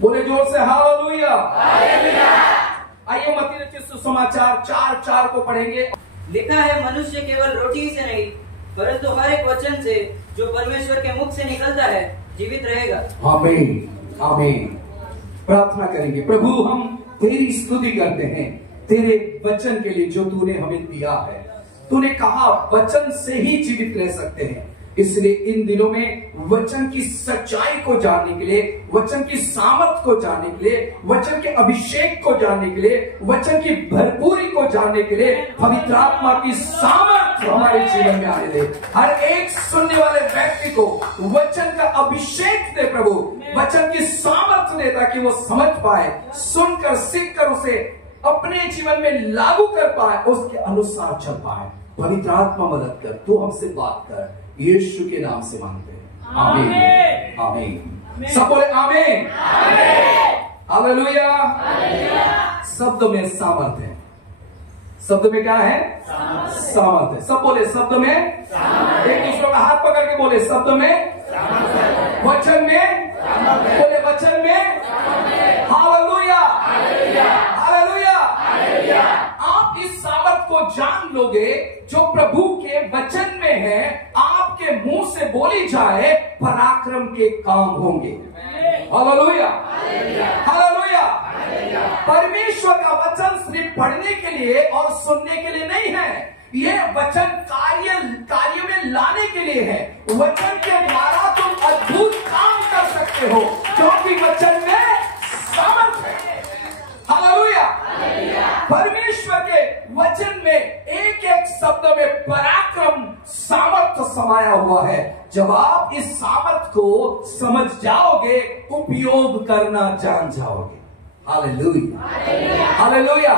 बोले जोर से हालेलुया। आइए मत्ती रचित सुसमाचार 4:4 को पढ़ेंगे। लिखा है, मनुष्य केवल रोटी से नहीं परंतु हर एक वचन से जो परमेश्वर के मुख से निकलता है जीवित रहेगा। आमीन आमीन। प्रार्थना करेंगे। प्रभु हम तेरी स्तुति करते हैं तेरे वचन के लिए जो तूने हमें दिया है। तूने कहा वचन से ही जीवित रह सकते हैं, इसलिए इन दिनों में वचन की सच्चाई को जानने के लिए, वचन की सामर्थ को जानने के लिए, वचन के अभिषेक को जानने के लिए, वचन की भरपूरी को जानने के लिए पवित्र आत्मा की सामर्थ हमारे जीवन में आने दे। हर एक सुनने वाले व्यक्ति को वचन का अभिषेक दे प्रभु, वचन की सामर्थ दे ताकि वो समझ पाए, सुनकर सीखकर उसे अपने जीवन में लागू कर पाए, उसके अनुसार चल पाए। पवित्र आत्मा मदद कर, तू हमसे बात कर, यीशु के नाम से मांगते हैं। आमीन आमीन। सब बोले आमीन। हालेलुया। शब्द में सामर्थ है। शब्द में क्या है? सामर्थ है। सब बोले शब्द में। एक दूसरे का हाथ पकड़ के बोले शब्द में, वचन में, बोले वचन में। Hallelujah hallelujah. आप इस सामर्थ को जान लोगे जो प्रभु के वचन में है, आपके मुंह से बोली जाए पराक्रम के काम होंगे। Hallelujah hallelujah. परमेश्वर का वचन सिर्फ पढ़ने के लिए और सुनने के लिए नहीं है, यह वचन कार्य में लाने के लिए है। वचन के द्वारा तुम अद्भुत काम कर सकते हो क्योंकि वचन में सामर्थ है। हालेलुया। परमेश्वर के वचन में एक एक शब्द में पराक्रम सामर्थ समाया हुआ है। जब आप इस सामर्थ को समझ जाओगे, उपयोग करना जान जाओगे। Hallelujah hallelujah.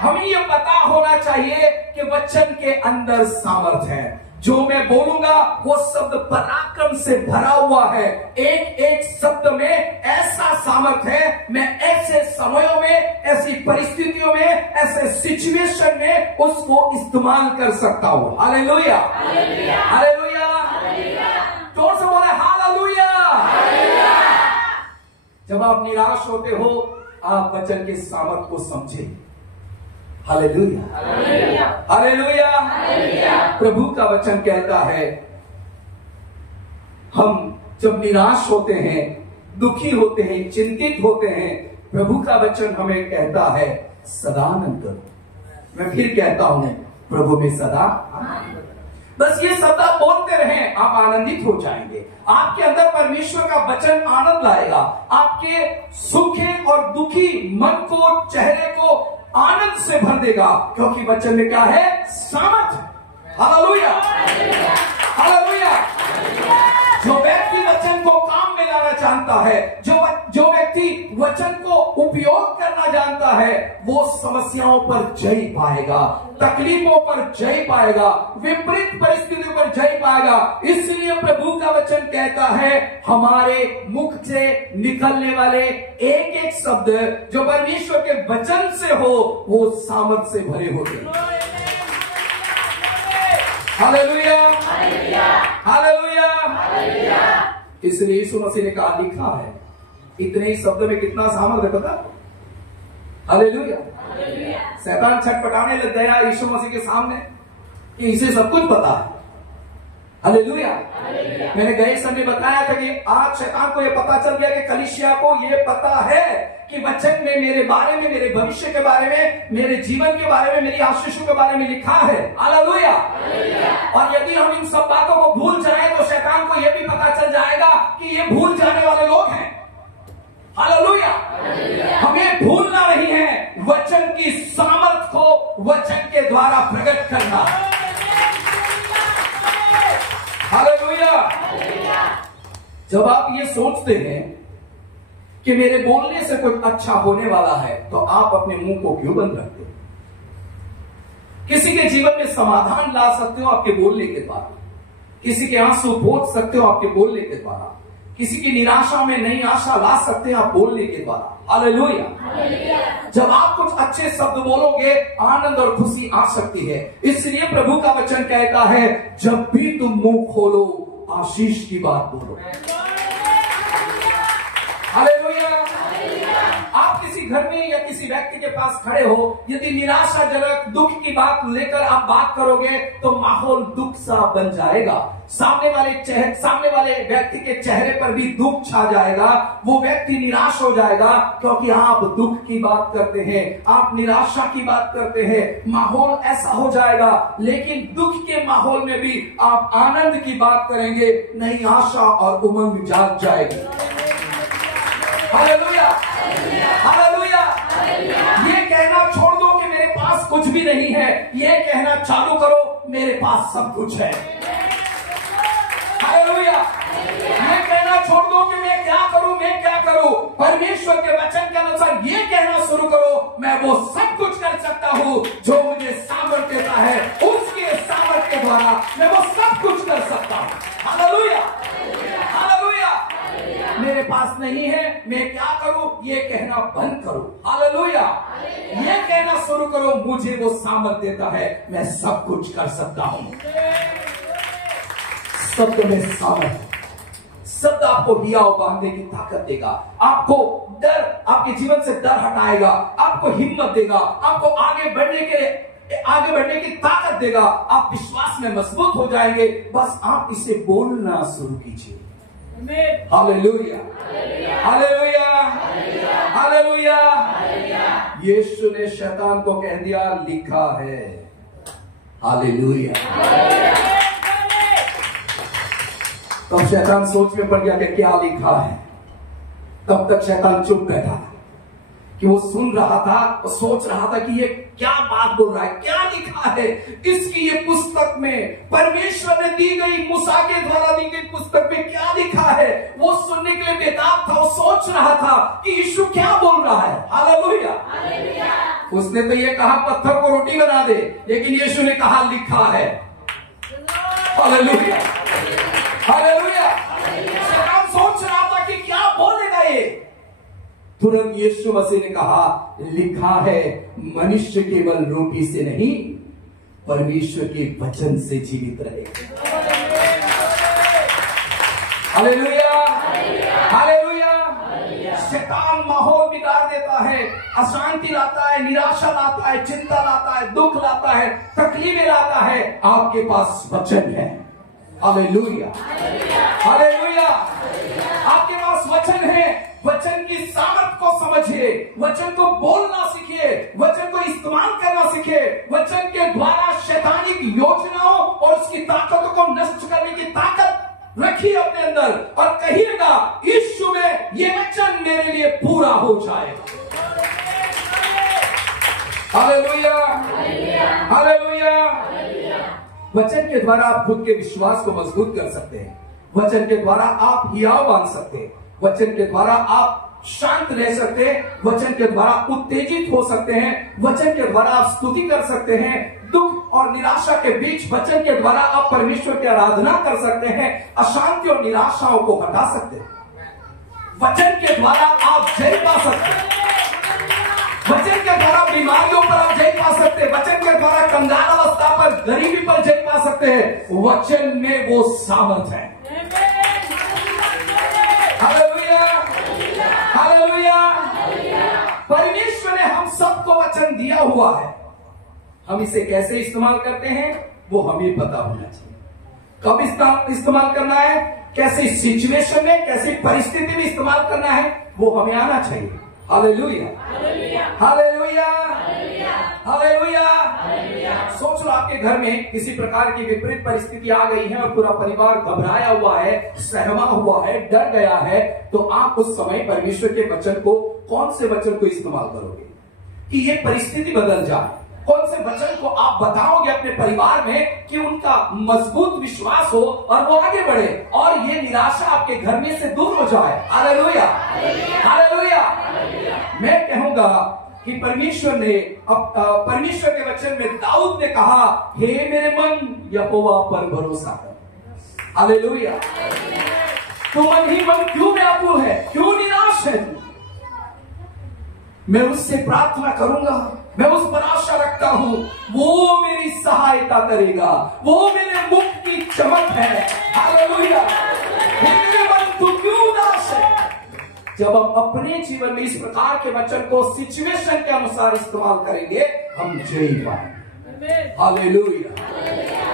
हमें यह पता होना चाहिए कि वचन के अंदर सामर्थ है। जो मैं बोलूंगा वो शब्द पराक्रम से भरा हुआ है। एक एक शब्द में ऐसा सामर्थ है, मैं ऐसे समयों में, ऐसी परिस्थितियों में, ऐसे सिचुएशन में उसको इस्तेमाल कर सकता हूं। Hallelujah hallelujah. जोर से बोले हालेलुया। जब आप निराश होते हो, आप वचन के सामर्थ को समझें। Hallelujah hallelujah. प्रभु का वचन कहता है, हम जब निराश होते हैं, दुखी होते हैं, चिंतित होते हैं, प्रभु का वचन हमें कहता है सदा आनंद करो। मैं फिर कहता हूं, प्रभु में सदा बस ये शब्द आप बोलते रहें, आप आनंदित हो जाएंगे। आपके अंदर परमेश्वर का वचन आनंद लाएगा। आपके सूखे और दुखी मन को, चेहरे को आनंद से भर देगा क्योंकि वचन में क्या है? सामर्थ। Hallelujah hallelujah. जो व्यक्ति वचन को काम में लाना जानता है, जो व्यक्ति वचन को उपयोग करना जानता है, वो समस्याओं पर जय पाएगा, तकलीफों पर जय पाएगा, विपरीत परिस्थितियों पर जय पाएगा। इसलिए प्रभु का वचन कहता है, हमारे मुख से निकलने वाले एक एक शब्द जो परमेश्वर के वचन से हो, वो सामर्थ से भरे होते। Hallelujah hallelujah. इसलिए यीशु मसीह ने कहा, लिखा है, इतने ही शब्द में कितना सामर्थ है पता? हालेलुया। शैतान छटपटाने लग गया यीशु मसीह के सामने कि इसे सब कुछ पता है। हालेलुया। मैंने गए समय बताया था कि आज शैतान को यह पता चल गया कि कलीसिया को यह पता है कि वचन में मेरे बारे में, मेरे भविष्य के बारे में, मेरे जीवन के बारे में, मेरी आशीषों के बारे में लिखा है। हालेलुया। और यदि हम इन सब बातों को भूल जाएं तो शैतान को यह भी पता चल जाएगा कि ये भूल जाने वाले लोग हैं। हालेलुया। हमें भूलना नहीं है वचन की सामर्थ को वचन के द्वारा प्रकट करना। हालेलुया। जब आप ये सोचते हैं कि मेरे बोलने से कुछ अच्छा होने वाला है, तो आप अपने मुंह को क्यों बंद रखते हो? किसी के जीवन में समाधान ला सकते हो आपके बोलने के द्वारा, किसी के आंसू पोंछ सकते हो आपके बोलने के द्वारा, किसी की निराशा में नई आशा ला सकते हैं आप बोलने के द्वारा। हालेलुया। जब आप कुछ अच्छे शब्द बोलोगे, आनंद और खुशी आ सकती है। इसलिए प्रभु का वचन कहता है, जब भी तुम मुंह खोलो आशीष की बात बोलो। हालेलुया। हालेलुया। आप किसी घर में या किसी व्यक्ति के पास खड़े हो, यदि निराशाजनक दुख की बात लेकर आप बात करोगे तो माहौल दुख सा बन जाएगा। सामने वाले व्यक्ति के चेहरे पर भी दुख छा जाएगा। वो व्यक्ति निराश हो जाएगा क्योंकि आप दुख की बात करते हैं, आप निराशा की बात करते हैं, माहौल ऐसा हो जाएगा। लेकिन दुख के माहौल में भी आप आनंद की बात करेंगे, नई आशा और उमंग जाग जाएगी। Hallelujah, hallelujah. ये कहना छोड़ दो कि मेरे पास कुछ भी नहीं है, ये कहना चालू करो, मेरे पास सब कुछ है। हालेलुया। ये कहना छोड़ दो कि मैं क्या करूं, मैं क्या करूं। परमेश्वर के वचन के अनुसार ये कहना शुरू करो, मैं वो सब कुछ कर सकता हूं जो मुझे सामर्थ्य देता है, उसके सामर्थ्य के द्वारा मैं वो सब कुछ कर सकता हूं। Hallelujah, hallelujah. मेरे पास नहीं है, मैं क्या करूं, ये कहना बंद करो। हालेलुया। ये कहना शुरू करो, मुझे वो सामर्थ्य देता है, मैं सब कुछ कर सकता हूं। शब्द में सामर्थ्य, शब्द आपको हियाव बांधने की ताकत देगा, आपको डर, आपके जीवन से डर हटाएगा, आपको हिम्मत देगा, आपको आगे बढ़ने की ताकत देगा। आप विश्वास में मजबूत हो जाएंगे। बस आप इसे बोलना शुरू कीजिए। Hallelujah, hallelujah, hallelujah. यीशु ने शैतान को कह दिया, लिखा है। हालेलुया। तब शैतान सोच में पड़ गया कि क्या लिखा है। तब तक शैतान चुप बैठा था कि वो सुन रहा था और सोच रहा था कि ये क्या बात बोल रहा है, क्या लिखा है इसकी ये पुस्तक में, परमेश्वर ने दी गई, मूसा के द्वारा दी गई पुस्तक में क्या लिखा है। वो सुनने के लिए बेताब था, वो सोच रहा था कि यीशु क्या बोल रहा है। हालेलुया। उसने तो ये कहा पत्थर को रोटी बना दे, लेकिन यीशु ने कहा लिखा है। Hallelujah, hallelujah. शैतान सोच रहा था कि क्या बोलेगा ये। तुरंत यीशु मसीह ने कहा, लिखा है मनुष्य केवल रोटी से नहीं, परमेश्वर के वचन से जीवित रहेगा। Hallelujah, hallelujah. शैतान माहौल बिगाड़ देता है, अशांति लाता है, निराशा लाता है, चिंता लाता है, दुख लाता है, तकलीफें लाता है। आपके पास वचन है। Hallelujah, hallelujah. आपके पास वचन है। वचन की सामर्थ को समझिए, वचन को बोलना सीखिए, वचन को इस्तेमाल करना सीखिए। वचन के द्वारा शैतानिक योजनाओं और उसकी ताकतों को नष्ट करने की ताकत रखिए अपने अंदर और कहिएगा, यीशु में ये वचन मेरे लिए पूरा हो जाएगा। Hallelujah, hallelujah. वचन के द्वारा आप खुद के विश्वास को मजबूत कर सकते हैं। वचन के द्वारा आप हियाव बांध सकते हैं। वचन के द्वारा आप शांत रह सकते हैं। वचन के द्वारा उत्तेजित हो सकते हैं। वचन के द्वारा आप स्तुति कर सकते हैं। दुख और निराशा के बीच वचन के द्वारा आप परमेश्वर की आराधना कर सकते हैं। अशांति और निराशाओं को हटा सकते हैं। वचन के द्वारा आप जय पा सकते हैं। वचन के द्वारा बीमारियों पर आप जय पा सकते हैं। वचन के द्वारा कंगाल अवस्था पर, गरीबी पर जय पा सकते हैं। वचन में वो सामर्थ है। Hallelujah, hallelujah. परमेश्वर ने हम सबको वचन दिया हुआ है। हम इसे कैसे इस्तेमाल करते हैं वो हमें पता होना चाहिए। कब इस्तेमाल करना है, कैसे सिचुएशन में, कैसी परिस्थिति में इस्तेमाल करना है, वो हमें आना चाहिए। Hallelujah, hallelujah, hallelujah. सोच लो आपके घर में किसी प्रकार की विपरीत परिस्थिति आ गई है और पूरा परिवार घबराया हुआ है, सहमा हुआ है, डर गया है, तो आप उस समय परमेश्वर के वचन को, कौन से वचन को इस्तेमाल करोगे कि ये परिस्थिति बदल जाए? कौन से वचन को आप बताओगे अपने परिवार में कि उनका मजबूत विश्वास हो और वो आगे बढ़े और ये निराशा आपके घर में से दूर हो जाए? Hallelujah, hallelujah. मैं कहूंगा कि परमेश्वर के वचन में दाऊद ने कहा, हे मेरे मन यहोवा पर भरोसा कर। हालेलुया। तो मन ही मन क्यों व्याकुल है, क्यों निराश है? मैं उससे प्रार्थना करूंगा, मैं उस पर आशा रखता हूं, वो मेरी सहायता करेगा, वो मेरे मुख की चमक है। हालेलुया। हे मेरे मन तू क्यों उदास है? जब हम अपने जीवन में इस प्रकार के वचन को सिचुएशन के अनुसार इस्तेमाल करेंगे, हम जय पाएंगे। Hallelujah,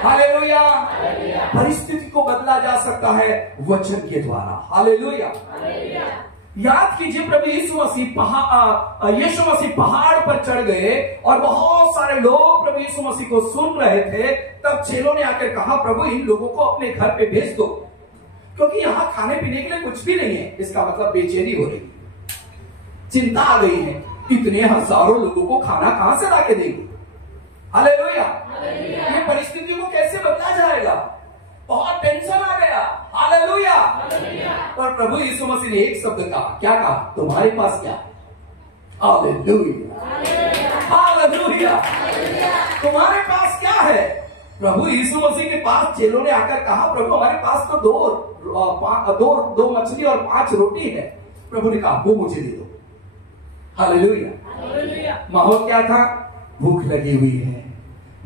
hallelujah. परिस्थिति को बदला जा सकता है वचन के द्वारा। हालेलुया। याद कीजिए, प्रभु यीशु मसीह पहाड़ पर चढ़ गए और बहुत सारे लोग प्रभु यीशु मसीह को सुन रहे थे। तब चेलों ने आकर कहा, प्रभु इन लोगों को अपने घर पे भेज दो, क्योंकि यहां खाने पीने के लिए कुछ भी नहीं है। इसका मतलब बेचैनी हो रही, चिंता आ गई है, इतने हजारों लोगों को खाना कहां से लाके देंगे। हालेलुया। ये परिस्थिति को कैसे बदला जाएगा, बहुत टेंशन आ गया। हालेलुया। और प्रभु यीशु मसीह ने एक शब्द कहा, क्या कहा, तुम्हारे पास क्या है। Hallelujah, hallelujah. तुम्हारे पास क्या है। प्रभु यीशु मसीह के पास चेलों ने आकर कहा, प्रभु हमारे पास तो दो मछली और 5 रोटी है। प्रभु ने कहा, वो मुझे दे दो। हालेलुया। माहौल क्या था, भूख लगी हुई है।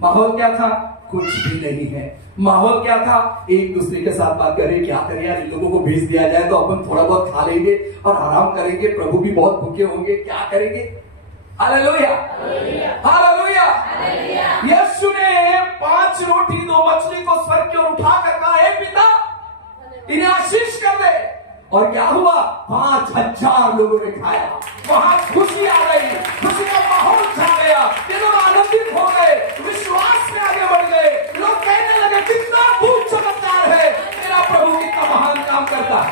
माहौल क्या था, कुछ भी नहीं है। माहौल क्या था, एक दूसरे के साथ बात करें, क्या करें यार, इन लोगों को भेज दिया जाए तो अपन थोड़ा बहुत खा लेंगे और आराम करेंगे, प्रभु भी बहुत भूखे होंगे, क्या करेंगे। Hallelujah, hallelujah. यीशु ने 5 रोटी 2 मछली को स्वर्ग की ओर उठाकर कहा, हे पिता, इन्हें आशीष कर दे। और क्या हुआ, 5000 लोगों ने खाया। वहां खुशी आ गई, खुशी का माहौल छा गया। ये लोग आनंदित हो गए, विश्वास में आगे बढ़ गए। लोग कहने लगे, कितना भूत चमत्कार है, मेरा प्रभु कितना महान काम करता है।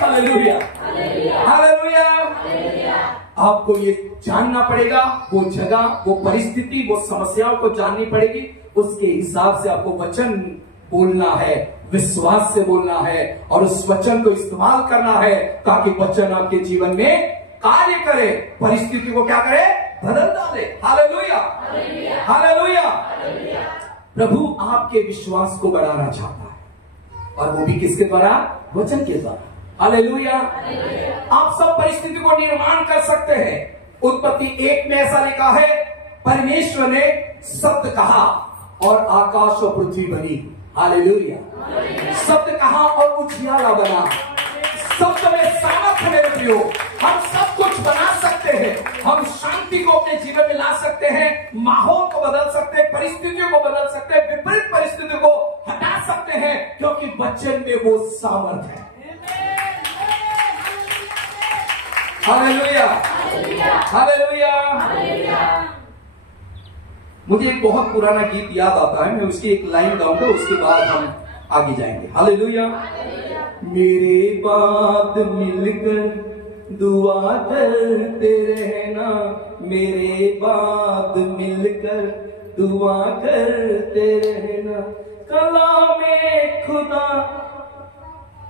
Hallelujah, hallelujah. आपको ये जानना पड़ेगा, वो जगह, वो परिस्थिति, वो समस्याओं को जाननी पड़ेगी। उसके हिसाब से आपको वचन बोलना है, विश्वास से बोलना है और उस वचन को इस्तेमाल करना है, ताकि वचन आपके जीवन में कार्य करे, परिस्थिति को क्या करे, बदल डाले। Hallelujah, hallelujah. प्रभु आपके विश्वास को बढ़ाना चाहता है, और वो भी किसके द्वारा, वचन के द्वारा। हालेलुया। आप सब परिस्थिति को निर्माण कर सकते हैं। उत्पत्ति 1 में ऐसा लिखा है, परमेश्वर ने शब्द कहा और आकाश और पृथ्वी बनी। हालेलुया। शब्द कहा और उजियाला बना। शब्द में सामर्थ्य मेरे प्रियो, हम सब कुछ बना सकते हैं। हम शांति को अपने जीवन में ला सकते हैं, माहौल को बदल सकते हैं, परिस्थितियों को बदल सकते हैं, विपरीत परिस्थितियों को हटा सकते हैं, क्योंकि वचन में वो सामर्थ्य है। Hallelujah, hallelujah. मुझे एक बहुत पुराना गीत याद आता है, मैं उसकी एक लाइन गाऊंगा, उसके बाद हम आगे जाएंगे। हालेलुया। मेरे बाद मिलकर दुआ करते रहना, मेरे बाद मिलकर दुआ करते रहना, कलामे खुदा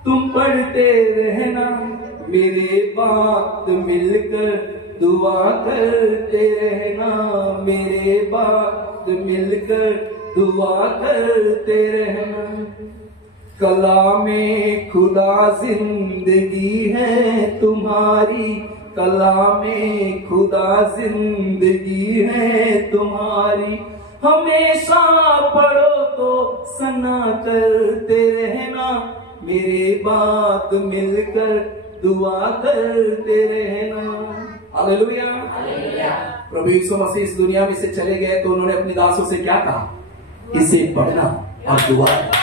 तुम पढ़ते रहना, मेरे बाद मिलकर दुआ करते रहना, मेरे बाद मिलकर दुआ करते रहना, कलामे खुदा जिंदगी है तुम्हारी, कलामे खुदा जिंदगी है तुम्हारी, हमेशा पढ़ो तो सना करते रहना, मेरे बाद मिलकर दुआ करते रहना। हालेलुया। प्रभु यीशु मसीह इस दुनिया में से चले गए तो उन्होंने अपने दासों से क्या कहा, इसे पढ़ना और दुआ करना।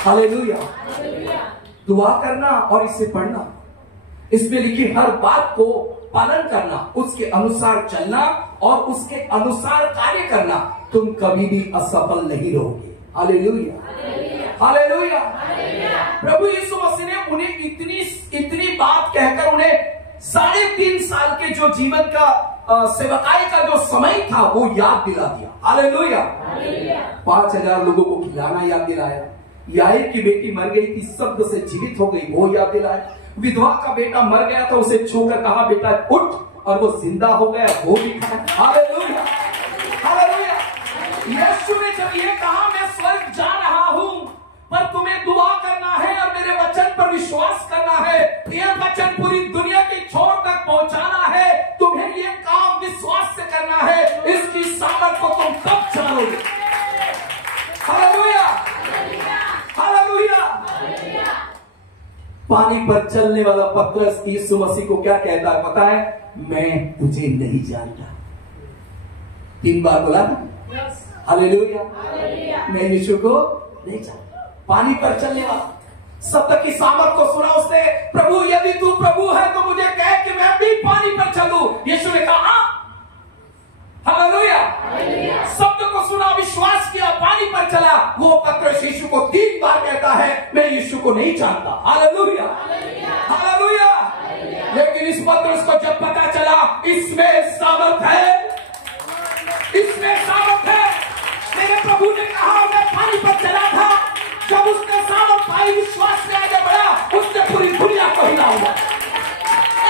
हालेलुया। दुआ करना और इसे पढ़ना, इसमें लिखी हर बात को पालन करना, उसके अनुसार चलना और उसके अनुसार कार्य करना, तुम कभी भी असफल नहीं रहोगे। Hallelujah, hallelujah. प्रभु यीशु मसीह ने उन्हें इतनी बात कहकर उन्हें 3.5 साल के जो जीवन का सेवकाई का जो समय था वो याद दिला दिया। हालेलुया। 5000 लोगों को खिलाना याद दिलाया। याईर की बेटी मर गई थी, शब्द से जीवित हो गई, वो याद दिलाया। विधवा का बेटा मर गया था, उसे छूकर कहा, बेटा उठ, और वो जिंदा हो गया, वो भी कहा। Hallelujah, hallelujah. यीशु ने जब ये कहा, मैं स्वर्ग जा रहा हूं, पर तुम्हें दुआ करना है और मेरे वचन पर विश्वास करना है, ये वचन पूरी दुनिया के छोर तक पहुंचाना है, तुम्हें ये काम विश्वास से करना है, इसकी सामर्थ को तुम कब जानोगे। Hallelujah, hallelujah. पानी पर चलने वाला पतरस यीशु मसीह को क्या कहता है पता है? मैं तुझे नहीं जानता। 3 बार बोला ना, हालेलुया, मैं यीशु को नहीं जानता। पानी पर चलने वाला शब्द की सामर्थ को सुना उसने, प्रभु यदि तू प्रभु है तो मुझे कह कि मैं भी पानी पर चलूं। यीशु ने कहा हालेलुया। शब्द को सुना, विश्वास किया, पानी पर चला। वो पतरस यीशु को 3 बार कहता है मैं यीशु को नहीं जानता। Hallelujah, hallelujah. लेकिन इस पतरस को जब पता चला इसमें सामर्थ है, इसमें सामर्थ है। मेरे प्रभु ने कहा मैं पानी पर चला था। जब उसने सामर्थ पाई, विश्वास में आगे बढ़ा, उसने पूरी दुनिया को हिला हुआ।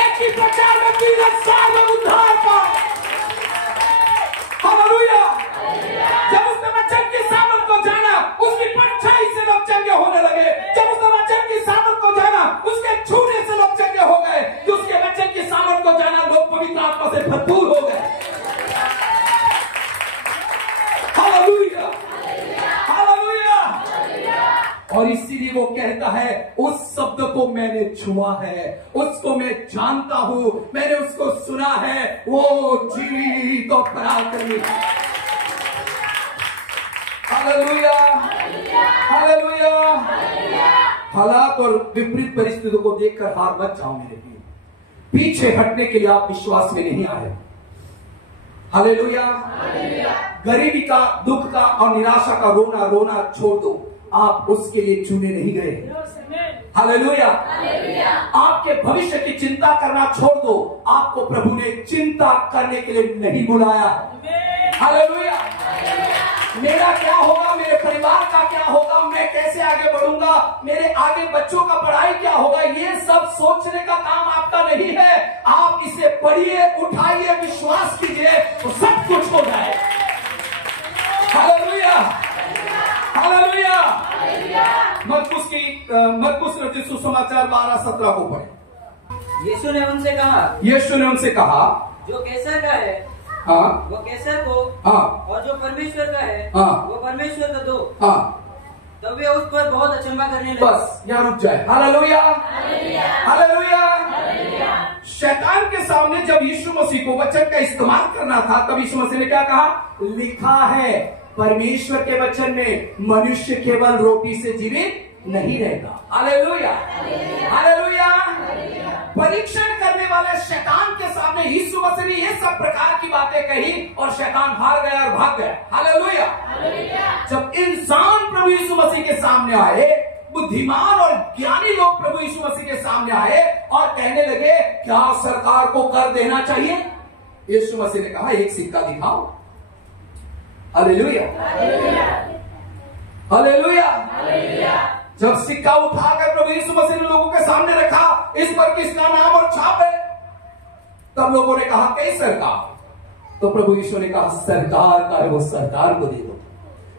एक ही प्रचार में 3 साल में उद्धार पाया। हालेलुया। जब उसने वचन की सामर्थ को जाना, उसकी परछाई से लोग चंगे होने लगे। जब उसने वचन की सामर्थ को जाना, उसके छूने से लोग चंगे हो गए। जो उसके वचन की सामर्थ को जाना, लोग पवित्र आत्मा से भरपूर हो गए। Hallelujah, hallelujah. और इसीलिए वो कहता है उस शब्द को मैंने छुआ है, उसको मैं जानता हूं, मैंने उसको सुना है, वो जीवित और पराक्रमी। Hallelujah, hallelujah. हालात और विपरीत परिस्थितियों को देखकर हार मत जाओ मेरे लिए। पीछे हटने के लिए आप विश्वास में नहीं आए। हालेलुया। गरीबी का, दुख का और निराशा का रोना रोना छोड़ दो। आप उसके लिए चुने नहीं गए। हालेलुया। आपके भविष्य की चिंता करना छोड़ दो। आपको प्रभु ने चिंता करने के लिए नहीं बुलाया। हालेलुया। मेरा क्या होगा, मेरे परिवार का क्या होगा, मैं कैसे आगे बढ़ूंगा, मेरे आगे बच्चों का पढ़ाई क्या होगा, ये सब सोचने का काम आपका नहीं है। आप इसे पढ़िए, उठाइए, विश्वास कीजिए तो सब कुछ हो जाए। Hallelujah, hallelujah. मरकुस रचित सुसमाचार 12-17 को पढ़े। यीशु ने उनसे कहा, यीशु ने उनसे कहा जो कैसर का है हाँ, वो कैसर को, हाँ, और जो परमेश्वर का है हाँ, वो परमेश्वर को दो। हाँ। तब वे उस पर बहुत अचंभा करने लगे। बस यहाँ रुक जाए। Hallelujah, hallelujah. शैतान के सामने जब यीशु मसीह को वचन का इस्तेमाल करना था, तब यीशु मसीह ने क्या कहा? लिखा है परमेश्वर के वचन में मनुष्य केवल रोटी से जीवित नहीं रहेगा। Hallelujah, hallelujah. परीक्षण करने वाले शैतान के सामने यीशु मसीह ने ये सब प्रकार की बातें कही और शैतान हार गया और भाग गया। हालेलुया। जब इंसान प्रभु यीशु मसीह के सामने आए, बुद्धिमान और ज्ञानी लोग प्रभु यीशु मसीह के सामने आए और कहने लगे क्या सरकार को कर देना चाहिए? यीशु मसीह ने कहा एक सिक्का दिखाओ। Hallelujah, hallelujah. जब सिक्का उठाकर प्रभु यीशु मसीह ने लोगों के सामने रखा, इस पर किसका नाम और छाप है? तब लोगों ने कहा कैसर का। तो प्रभु यीशु ने कहा सरकार का है वो सरकार को दे दो,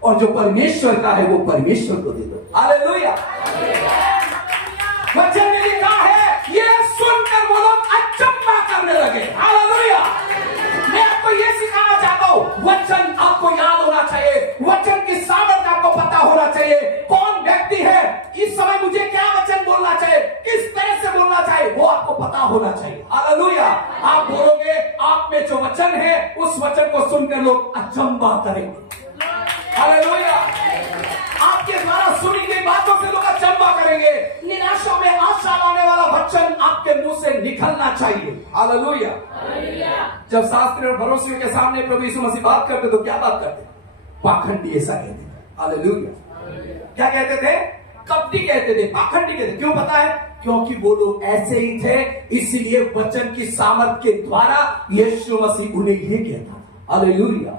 और जो परमेश्वर का है वो परमेश्वर को दे दो। हालेलुया। वचन में लिखा है, ये सुनकर वो लोग अचंभा करने लगे। हालेलुया। मैं आपको ये सिखाना चाहता हूं, वचन आपको याद होना चाहिए, वचन की सामर्थ आपको पता होना चाहिए। कौन व्यक्ति है, इस समय मुझे क्या वचन बोलना चाहिए, किस तरह से बोलना चाहिए, वो आपको पता होना चाहिए। हालेलुया। आप बोलोगे, आप में जो वचन है उस वचन को सुनकर लोग अचंभा करेंगे। हालेलुया। आपके द्वारा सुनी गई बातों से लोग अचंभा करेंगे। निराशा में आशा लाने वाला वचन आपके मुंह से निकलना चाहिए। हालेलुया। जब शास्त्री और फरीसियों के सामने प्रभु यीशु मसीह बात करते तो क्या बात करते? पाखंडी ऐसा कहते थे। हालेलुया। क्या कहते थे? कपटी कहते थे, पाखंडी कहते थे। क्यों पता है? क्योंकि वो लोग ऐसे ही थे, इसीलिए वचन की सामर्थ के द्वारा यीशु मसीह उन्हें ये कहता। Hallelujah,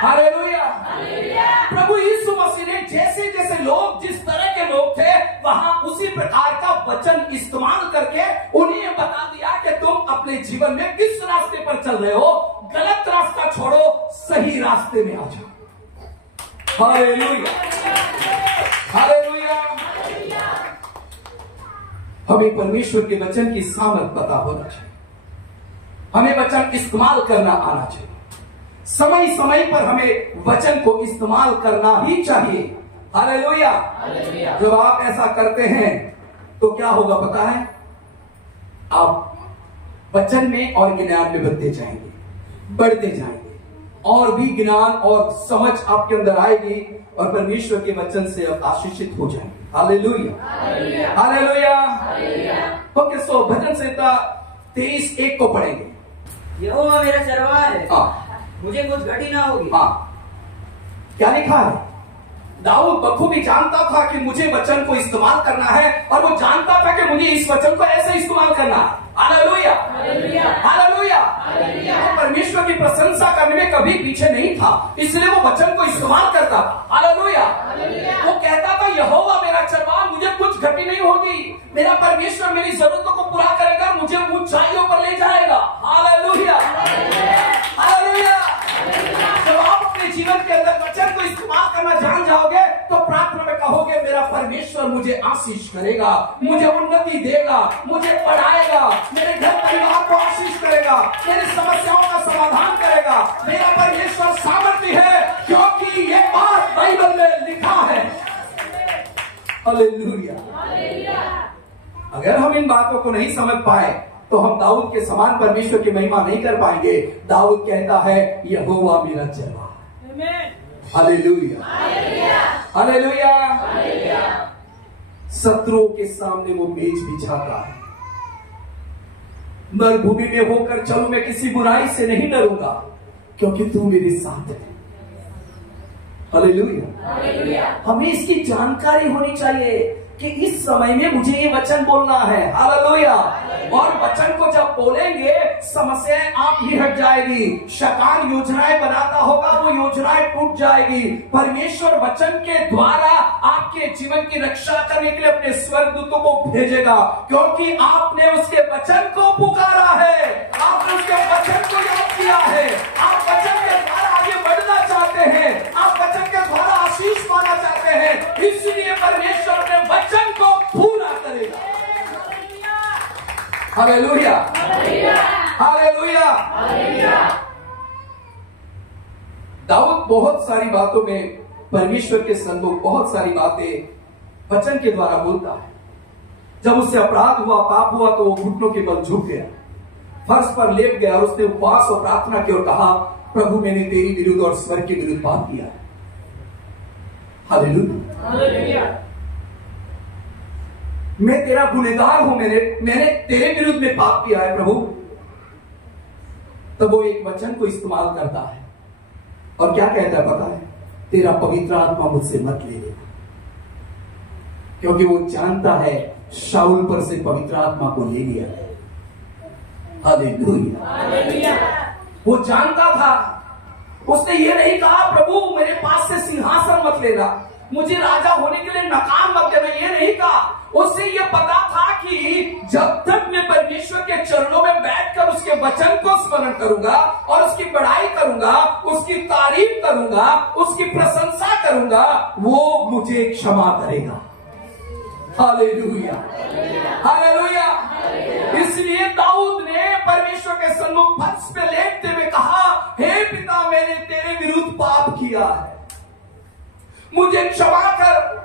hallelujah. प्रभु यीशु मसीह ने जैसे जैसे लोग, जिस तरह के लोग थे, वहां उसी प्रकार का वचन इस्तेमाल करके उन्हें बता दिया कि तुम अपने जीवन में किस रास्ते पर चल रहे हो। गलत रास्ता छोड़ो, सही रास्ते में आ जाओ। Hallelujah, hallelujah. हमें परमेश्वर के वचन की सामर्थ पता होना चाहिए, हमें वचन इस्तेमाल करना आना चाहिए। समय समय पर हमें वचन को इस्तेमाल करना ही चाहिए। हालेलुया। जब आप ऐसा करते हैं तो क्या होगा पता है? आप वचन में और ज्ञान में बढ़ते जाएंगे, बढ़ते जाएंगे, और भी ज्ञान और समझ आपके अंदर आएगी और परमेश्वर के वचन से आप आशीषित हो जाएंगे। Hallelujah, hallelujah. ओके, सो भजन संहिता 23:1 को पढ़ेंगे। यहोवा मेरा चरवाहा है, हाँ, मुझे कुछ घटी ना होगी। हाँ, क्या लिखा है? दाऊद बखूबी जानता था कि मुझे वचन को इस्तेमाल करना है, और वो जानता था कि मुझे इस वचन को ऐसे इस्तेमाल करना है। Hallelujah, hallelujah. वो परमेश्वर की प्रशंसा करने में कभी पीछे नहीं था, इसलिए वो वचन को इस्तेमाल करता था। हालेलुया। वो कहता था यहोवा मेरा चरवाहा, मुझे कुछ घटी नहीं होगी, मेरा परमेश्वर मेरी जरूरतों को पूरा करेगा, मुझे ऊंचाइयों पर ले जाएगा। Hallelujah, hallelujah. जब आप अपने जीवन के अंदर वचन को इस्तेमाल करना जान जाओगे तो प्रार्थना में कहोगे मेरा परमेश्वर मुझे आशीष करेगा, मुझे उन्नति देगा, मुझे बढ़ाएगा, मेरे घर परिवार को आशीष करेगा, मेरी समस्याओं का समाधान करेगा। मेरा परमेश्वर सामर्थ्य है, क्योंकि ये बात बाइबल में लिखा है। हालेलुया। अगर हम इन बातों को नहीं समझ पाए तो हम दाऊद के समान परमेश्वर की महिमा नहीं कर पाएंगे। दाऊद कहता है यहोवा मेरा चरवाहा। Hallelujah, hallelujah. शत्रुओं के सामने वो मेज बिछाता है। मरुभूमि में होकर चलूं, मैं किसी बुराई से नहीं डरूंगा, क्योंकि तू मेरे साथ है। हालेलुया। हमें इसकी जानकारी होनी चाहिए कि इस समय में मुझे ये वचन बोलना है। हालेलुया। और वचन को जब बोलेंगे समस्याएं आप ही हट जाएगी। शैतान योजनाएं बनाता होगा, वो योजनाएं टूट जाएगी। परमेश्वर वचन के द्वारा आपके जीवन की रक्षा करने के लिए अपने स्वर्गदूतों को भेजेगा, क्योंकि आपने उसके वचन को पुकारा है, आपने उसके वचन को याद किया है। आप वचन के द्वारा आगे बढ़ना चाहते हैं, आप वचन के द्वारा आशीष पाना चाहते हैं, इसलिए परमेश्वर अपने वचन को पूरा करेगा। Hallelujah, hallelujah. दाऊद बहुत सारी बातों में परमेश्वर के सन्मुख बहुत सारी बातें वचन के द्वारा बोलता है। जब उससे अपराध हुआ, पाप हुआ, तो वो घुटनों के बल झुक गया, फर्श पर लेट गया और उसने उपवास और प्रार्थना की और कहा प्रभु मैंने तेरी विरुद्ध और स्वर्ग के विरुद्ध पाप किया है। हालेलुया। मैं तेरा गुनहगार हूं, मैंने तेरे विरुद्ध में पाप किया है प्रभु। तब वो एक वचन को इस्तेमाल करता है और क्या कहता है पता है? तेरा पवित्र आत्मा मुझसे मत ले लेना, क्योंकि वो जानता है शाऊल पर से पवित्र आत्मा को ले लिया है। हालेलुया। वो जानता था, उसने ये नहीं कहा प्रभु मेरे पास से सिंहासन मत लेना, मुझे राजा होने के लिए नकार मत देना, ये नहीं कहा। उससे ये पता था कि जब तक मैं परमेश्वर के चरणों में बैठकर उसके वचन को स्मरण करूंगा और उसकी बड़ाई करूंगा, उसकी तारीफ करूंगा, उसकी प्रशंसा करूंगा, वो मुझे क्षमा करेगा। Hallelujah, hallelujah. इसलिए दाऊद ने परमेश्वर के सन्मुख फर्श पे लेटते हुए कहा हे पिता मैंने तेरे विरुद्ध पाप किया है, मुझे क्षमा कर,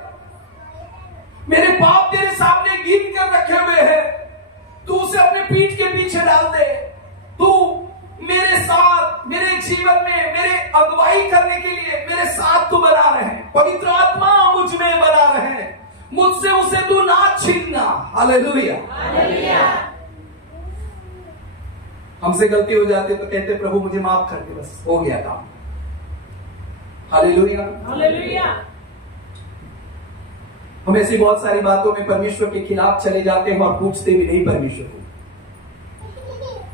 मेरे पाप तेरे सामने गिन कर रखे हुए हैं, तू उसे अपने पीठ के पीछे डाल दे, तू मेरे साथ मेरे जीवन में मेरे अगुवाई करने के लिए मेरे साथ तू बना रहे, पवित्र आत्मा मुझ में बना रहे, मुझसे उसे तू ना छीनना। हालेलुया। हमसे गलती हो जाती है तो कहते प्रभु मुझे माफ कर दे, बस हो गया काम। Hallelujah, hallelujah. हम ऐसी बहुत सारी बातों में परमेश्वर के खिलाफ चले जाते हैं और पूछते भी नहीं परमेश्वर को।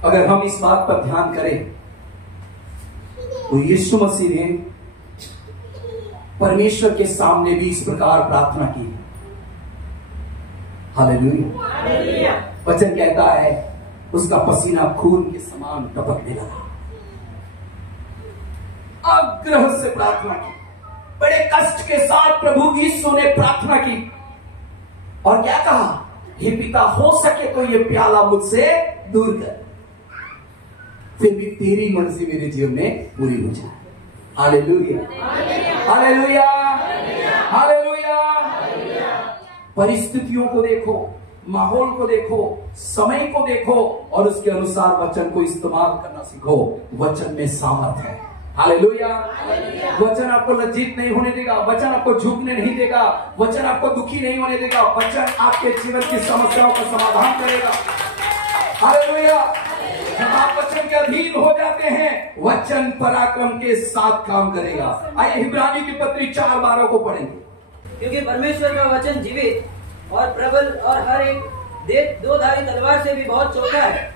अगर हम इस बात पर ध्यान करें तो यीशु मसीह ने परमेश्वर के सामने भी इस प्रकार प्रार्थना की। हालेलुया। वचन कहता है उसका पसीना खून के समान टपकने लगा। आग्रह से प्रार्थना की, बड़े कष्ट के साथ प्रभु यीशु ने प्रार्थना की और क्या कहा? हे पिता हो सके तो ये प्याला मुझसे दूर कर, फिर भी तेरी मर्जी मेरे जीवन में पूरी हो जाए। Hallelujah, hallelujah, hallelujah. परिस्थितियों को देखो, माहौल को देखो, समय को देखो और उसके अनुसार वचन को इस्तेमाल करना सीखो। वचन में सामर्थ है। हालेलुया। वचन आपको लज्जित नहीं होने देगा, वचन आपको झुकने नहीं देगा, वचन आपको दुखी नहीं होने देगा, वचन आपके जीवन की समस्याओं का समाधान करेगा। हालेलुया। जब आप वचन के अधीन हो जाते हैं, वचन पराक्रम के साथ काम करेगा। आइए इब्रानी की पत्री 4:12 को पढ़ेंगे। क्योंकि परमेश्वर का वचन जीवित और प्रबल और हर एक दो धारी तलवार से भी बहुत चौका है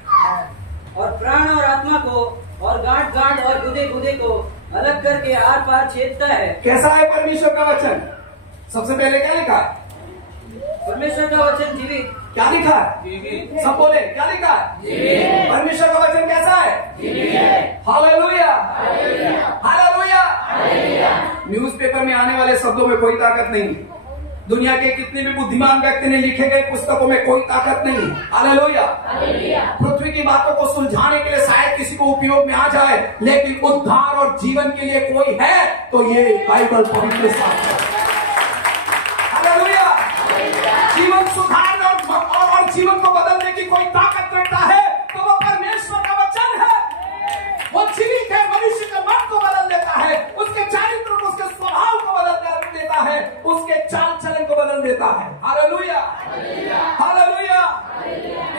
और प्राण और आत्मा को और गांठ गांठ और गुदे गुदे को अलग करके आर पार छेदता है। कैसा है परमेश्वर का वचन? सबसे पहले क्या लिखा है? परमेश्वर का वचन जीवित। क्या लिखा है? सब बोले, क्या लिखा है? परमेश्वर का वचन कैसा है? हालेलुया। हालेलुया। न्यूज़पेपर में आने वाले शब्दों में कोई ताकत नहीं, दुनिया के कितने भी बुद्धिमान व्यक्ति ने लिखे गए पुस्तकों में कोई ताकत नहीं। हालेलुया। पृथ्वी की बातों को सुलझाने के लिए शायद किसी को उपयोग में आ जाए, लेकिन उद्धार और जीवन के लिए कोई है तो ये बाइबल पवित्र शास्त्र है। हालेलुया। जीवन सुधारने और जीवन को बदलने की कोई ताकत रखता है तो वो परमेश्वर का वचन है। वो जीवित है, मनुष्य के मन को बदल देता है, उसके चारित्र को, उसके स्वभाव को बदल देता है, उसके चाल चलन को बदल देता है। हालेलुया। हालेलुया।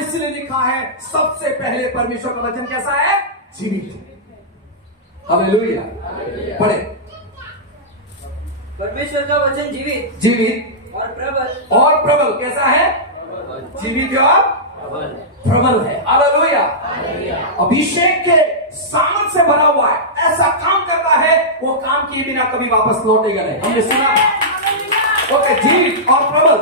इसलिए लिखा है सबसे पहले परमेश्वर का वचन कैसा है? जीवित। हालेलुया। पढ़े। परमेश्वर का वचन जीवित जीवित और प्रबल। और प्रबल कैसा है? जीवित और प्रबल है। हालेलुया। अभिषेक के सामर्थ से भरा हुआ है, ऐसा काम करता है, वो काम किए बिना कभी वापस लौटेगा नहीं। हमने सुना ओके, जीवित और प्रबल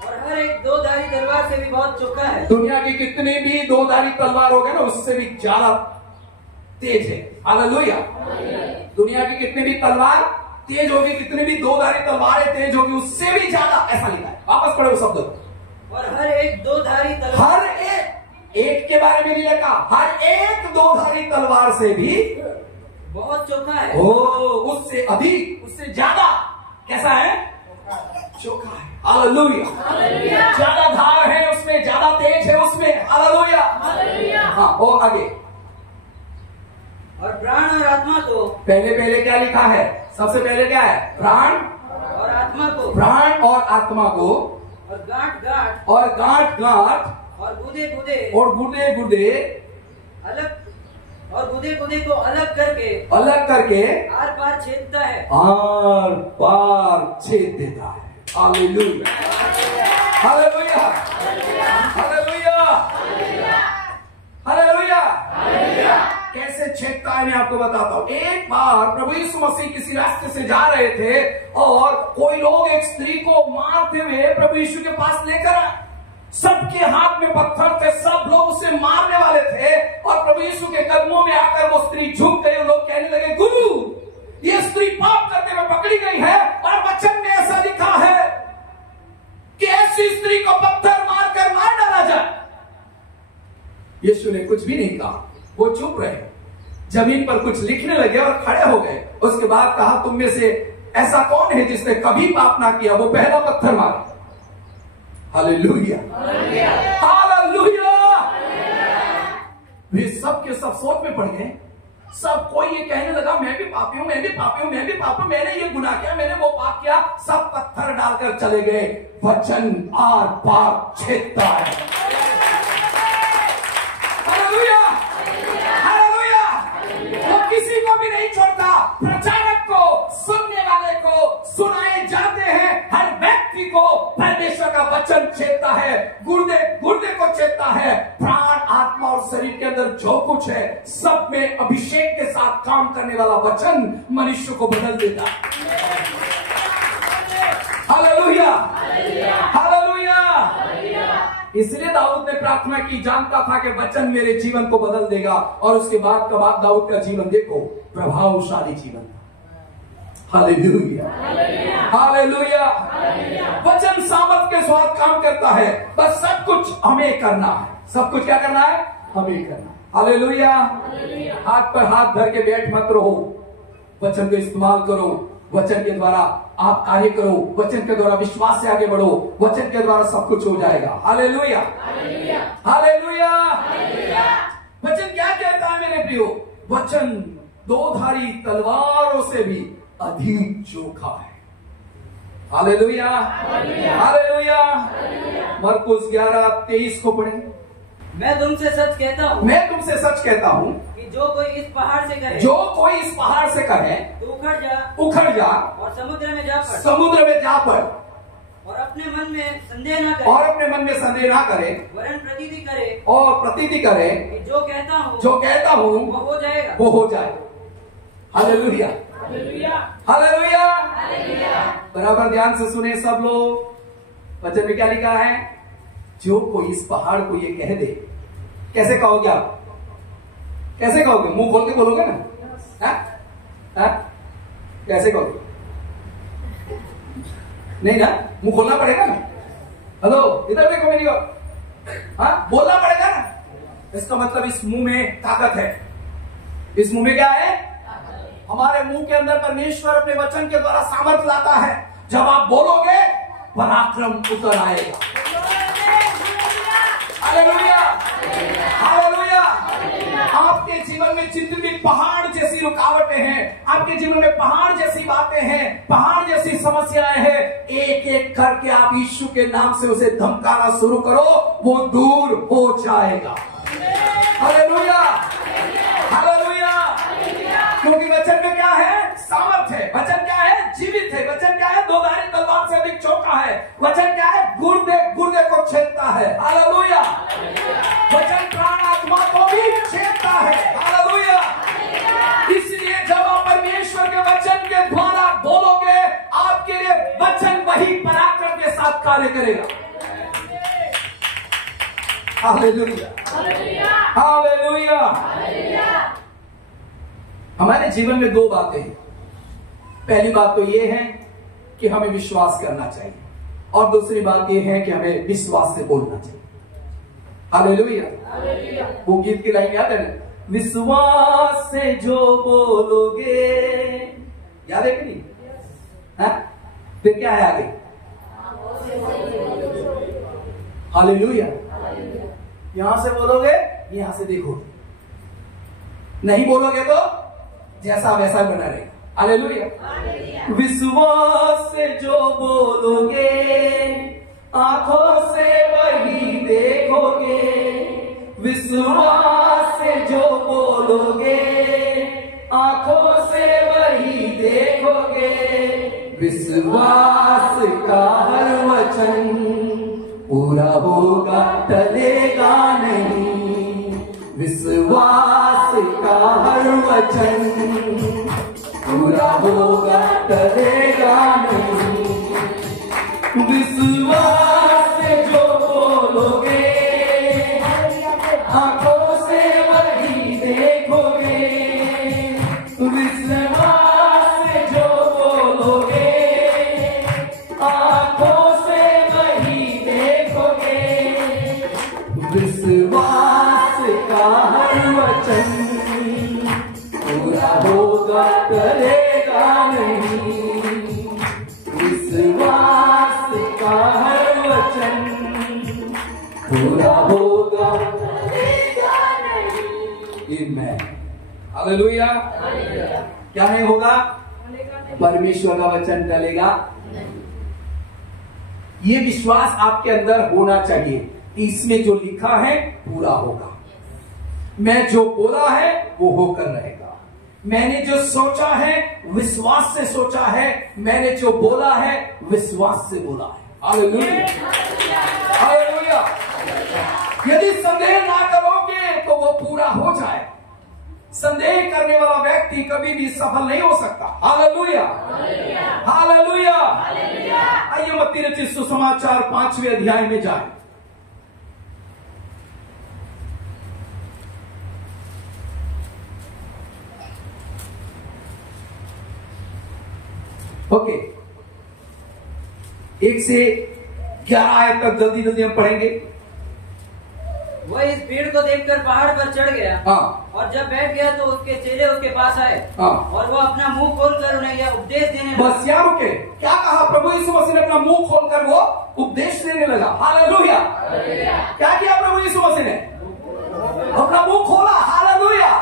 और हर एक दो धारी तलवार से भी बहुत चौका है। दुनिया की कितनी भी दो धारी तलवार हो गए ना, उससे भी ज्यादा तेज है। हालेलुया। दुनिया की कितनी भी तलवार तेज होगी, कितनी भी दो धारी तलवारें तेज होगी, उससे भी ज्यादा, ऐसा लिखा है। वापस पढ़ो शब्द। और हर एक दो धारी तलवार, हर एक के बारे में नहीं लिखा, हर एक दो धारी तलवार से भी बहुत चौका है। ओ, उससे अधिक, उससे ज्यादा कैसा है? चौका है। हालेलुया। ज्यादा धार है उसमें, ज्यादा तेज है उसमें। हालेलुया। हाँ, और आगे। और प्राण और आत्मा को, पहले क्या लिखा है? सबसे पहले क्या है? प्राण और आत्मा को, प्राण और आत्मा को और गांठ गांठ और गांठ गांठ और गुदे गुदे और गुदे गुदे अलग और गुदे गुदे को अलग करके आर पार छेदता है। आर पार छेद देता है। हालेलुया। हालेलुया। हालेलुया। हालेलुया। कैसे छेदता है मैं आपको बताता हूं। एक बार प्रभु यीशु मसीह किसी रास्ते से जा रहे थे और कोई लोग एक स्त्री को मारते हुए प्रभु यीशु के पास लेकर आए। सबके हाथ में पत्थर थे, सब लोग उसे मारने वाले थे और प्रभु यीशु के कदमों में आकर वो स्त्री झुक गई। लोग कहने लगे, गुरु, ये स्त्री पाप करते हुए पकड़ी गई है और वचन में ऐसा लिखा है कि ऐसी स्त्री को पत्थर मारकर मार डाला जाए। यीशु ने कुछ भी नहीं कहा, वो चुप रहे, जमीन पर कुछ लिखने लगे और खड़े हो गए। उसके बाद कहा, तुम में से ऐसा कौन है जिसने कभी पाप ना किया? वो पहला पत्थर मारा। हालेलुया। हालेलुया। वे सब के सब सोच में पड़ गए। सब कोई ये कहने लगा, मैं भी पापी हूं, मैं भी पापी हूं, मैं भी पापी हूं, मैंने ये गुनाह किया, मैंने वो पाप किया। सब पत्थर डालकर चले गए। वचन आर पार छेदता है। हालेलुया। हालेलुया। वो किसी को भी नहीं छोड़ता। प्रचारक को, सुनने वाले को, सुनाए जाते हैं हर व्यक्ति को परमेश्वर का वचन छेदता है। गुर्दे गुर्दे को छेदता है। प्राण, आत्मा और शरीर के अंदर जो कुछ है, सब में अभिषेक के साथ काम करने वाला वचन मनुष्य को बदल देता है। हालेलुया। हालेलुया। इसलिए दाऊद ने प्रार्थना की, जानता था कि वचन मेरे जीवन को बदल देगा। और उसके बाद का बाद दाऊद का जीवन देखो, प्रभावशाली जीवन था। हालेलुया। हालेलुया। वचन सामर्थ के साथ काम करता है। बस सब कुछ हमें करना है। सब कुछ क्या करना है? हमें करना है। हालेलुया। हाथ पर हाथ धर के बैठ मत रहो, वचन को इस्तेमाल करो। वचन के द्वारा आप कार्य करो, वचन के द्वारा विश्वास से आगे बढ़ो, वचन के द्वारा सब कुछ हो जाएगा। Hallelujah, hallelujah. वचन क्या कहता है मेरे प्रियो? वचन दोधारी तलवारों से भी अधिक चोखा है। Hallelujah, hallelujah. मरकुस 11:23 को पढ़ें। मैं तुमसे सच कहता हूँ, मैं तुमसे सच कहता हूँ कि जो कोई इस पहाड़ से कहे, जो कोई इस पहाड़ से कहे तो उखड़ उखड़ जा और समुद्र में जा पड़, समुद्र में जा पड़, और अपने मन में संदेह न करे, और अपने मन में संदेह ना करे, वरन प्रतीति करे, और प्रतीति करे कि जो कहता हूँ वो हो जाएगा, वो हो जाए। Hallelujah, hallelujah. बराबर ध्यान से सुने सब लोग। वचन में क्या लिखा है? जो कोई इस पहाड़ को ये कह दे। कैसे कहोगे आप? कैसे कहोगे? मुंह खोल के बोलोगे ना? कैसे कहोगे? नहीं ना, मुंह खोलना पड़ेगा ना। हेलो, इधर देखो मेरी ओर। हाँ, बोलना पड़ेगा ना। इसका मतलब इस मुंह में ताकत है। इस मुंह में क्या है? हमारे मुंह के अंदर परमेश्वर अपने वचन के द्वारा सामर्थ लाता है। जब आप बोलोगे पराक्रम उतर आएगा। Hallelujah, hallelujah. आपके जीवन में जितनी पहाड़ जैसी रुकावटें हैं, आपके जीवन में पहाड़ जैसी बातें हैं, पहाड़ जैसी समस्याएं हैं, एक एक करके आप यीशु के नाम से उसे धमकाना शुरू करो, वो दूर हो जाएगा। Hallelujah, hallelujah. क्योंकि वचन में क्या है? सामर्थ है। वचन क्या है? जीवित है। वचन क्या है? दोधारी तलवार से अधिक चौका है। वचन क्या है? गुर्दे गुर्दे को छेदता है। हालेलुया। वचन प्राण आत्मा को भी छेदता है। हालेलुया। इसलिए जब आप परमेश्वर के वचन के द्वारा बोलोगे, आपके लिए वचन वही पराक्रम के साथ कार्य करेगा। Hallelujah, hallelujah. हमारे जीवन में दो बातें हैं। पहली बात तो यह है कि हमें विश्वास करना चाहिए, और दूसरी बात यह है कि हमें विश्वास से बोलना चाहिए। हालेलुया। वो गीत की लाइन याद है ना? विश्वास से जो बोलोगे, याद है कि नहीं? हाँ? फिर क्या है आगे? हालेलुया। यहां से बोलोगे, यहां से देखोगे। नहीं बोलोगे तो जैसा वैसा बना रहेगा। हालेलुया। विश्वास से जो बोलोगे, आंखों से वही देखोगे। विश्वास से जो बोलोगे, आंखों से वही देखोगे। विश्वास का हर वचन पूरा होगा, टलेगा नहीं। विश्वास का हर वचन पूरा होगा, टलेगा नहीं। विश्वास से जो बोलोगे, आंखों से वही देखोगे। विश्वास से जो बोलोगे, आंखों से वही देखोगे। विश्वास का हर वचन पूरा होगा, करेगा नहीं। विश्वास का हर वचन पूरा होगा, करेगा नहीं। आमीन। हालेलुया। क्या नहीं होगा? परमेश्वर का वचन टलेगा। ये विश्वास आपके अंदर होना चाहिए। इसमें जो लिखा है पूरा होगा। मैं जो बोला है वो होकर रहेगा। मैंने जो सोचा है विश्वास से सोचा है। मैंने जो बोला है विश्वास से बोला है। Hallelujah, hallelujah. यदि संदेह ना करोगे तो वो पूरा हो जाए। संदेह करने वाला व्यक्ति कभी भी सफल नहीं हो सकता। Hallelujah, hallelujah. आइए मत्ती रचित सुसमाचार 5वें अध्याय में जाए। ओके, 1 से 11 आयत तक जल्दी जल्दी हम पढ़ेंगे। वह इस भीड़ को देखकर पहाड़ पर चढ़ गया। हाँ। और जब बैठ गया तो उसके चेले उसके पास आए। हाँ। और वह अपना मुंह खोलकर उन्हें यह उपदेश देने लगा। बस यहाँ रुके। क्या कहा प्रभु यीशु मसीह ने? अपना मुंह खोलकर वो उपदेश देने लगा। हालेलुया। क्या किया प्रभु यीशु मसीह ने? अपना मुंह खोला। हालेलुया।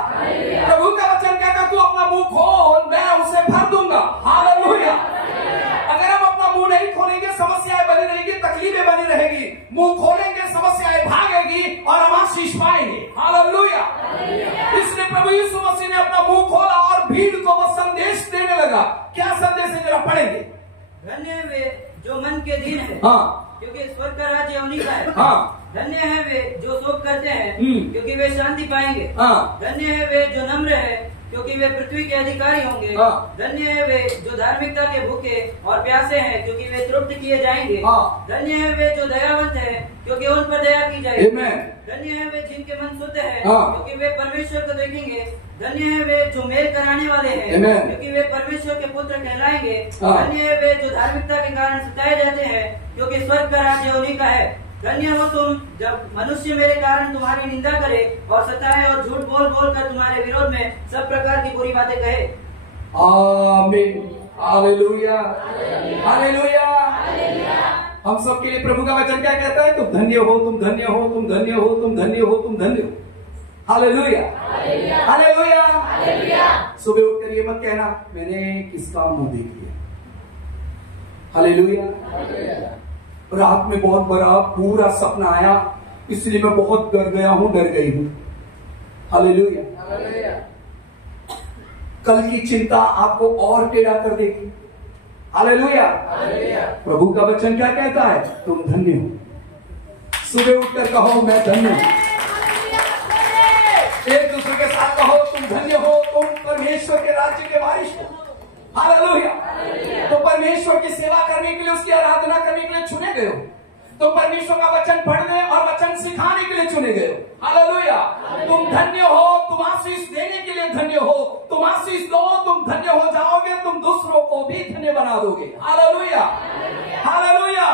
प्रभु का वचन कहता तू अपना मुंह खोल, मैं उसे भर दूंगा। हालेलुया। अगर हम अपना मुंह नहीं खोलेंगे समस्याएं बनी रहेगी, तकलीफें बनी रहेगी। मुंह खोलेंगे समस्याएं भागेगी और हम आशीष पाएंगे। हालेलुया। इसलिए प्रभु यीशु मसीह ने अपना मुंह खोला और भीड़ को वो संदेश देने लगा। क्या संदेश है जरा पढ़ेंगे। धन्य है वे जो मन के दीन है, हाँ, क्योंकि स्वर्ग का राज्य उन्हीं का है। हाँ। धन्य है वे जो शोक करते हैं, क्योंकि वे शांति पाएंगे। हाँ। धन्य है वे जो नम्र है, क्योंकि वे पृथ्वी के अधिकारी होंगे। हाँ। धन्य है वे जो धार्मिकता के भूखे और प्यासे हैं, क्योंकि वे तृप्त किए जाएंगे। हाँ। धन्य है वे जो दयावंत है, क्योंकि उन पर दया की जाएगी। आमेन। धन्य है वे जिनके मन शुद्ध है, हाँ। क्योंकि वे परमेश्वर को देखेंगे। धन्य है वे जो मेल कराने वाले हैं, आमेन। क्योंकि वे परमेश्वर के पुत्र कहलाएंगे। हाँ। धन्य है वे जो धार्मिकता के कारण सताए जाते हैं, क्योंकि स्वर्ग का राज्य उन्हीं का है। धन्य हो तुम जब मनुष्य मेरे कारण तुम्हारी निंदा करे और सताए और झूठ बोल बोल कर तुम्हारे विरोध में सब प्रकार की बुरी बातें कहे। आमीन। हालेलुया। हालेलुया। हम सबके लिए प्रभु का वचन क्या कहता है? तुम धन्य हो, तुम धन्य हो, तुम धन्य हो, तुम धन्य हो, तुम धन्य हो। हालेलुया। हालेलुया। सुबह उठकर ये मत कहना मैंने किसका मुंह देख लिया। हालेलुया। रात में बहुत बड़ा पूरा सपना आया, इसलिए मैं बहुत डर गया हूं, डर गई हूं। हालेलुया। कल की चिंता आपको और टेढ़ा कर देगी। हालेलुया। प्रभु का वचन क्या कहता है? तुम धन्य हो। सुबह उठकर कहो मैं धन्य हूं। एक दूसरे के साथ कहो तुम धन्य हो, तुम परमेश्वर के राज्य के वारिस हो। हालेलुया। तो परमेश्वर की सेवा करने के लिए, उसकी आराधना करने के लिए चुने गए हो। तुम परमेश्वर का वचन पढ़ने और वचन सिखाने के लिए चुने गए हो। हालेलुया। तुम धन्य हो, तुम आशीष देने के लिए धन्य हो। तुम आशीष दो, तुम धन्य हो जाओगे, तुम दूसरों को भी धन्य बना दोगे। हालेलुया। हालेलुया।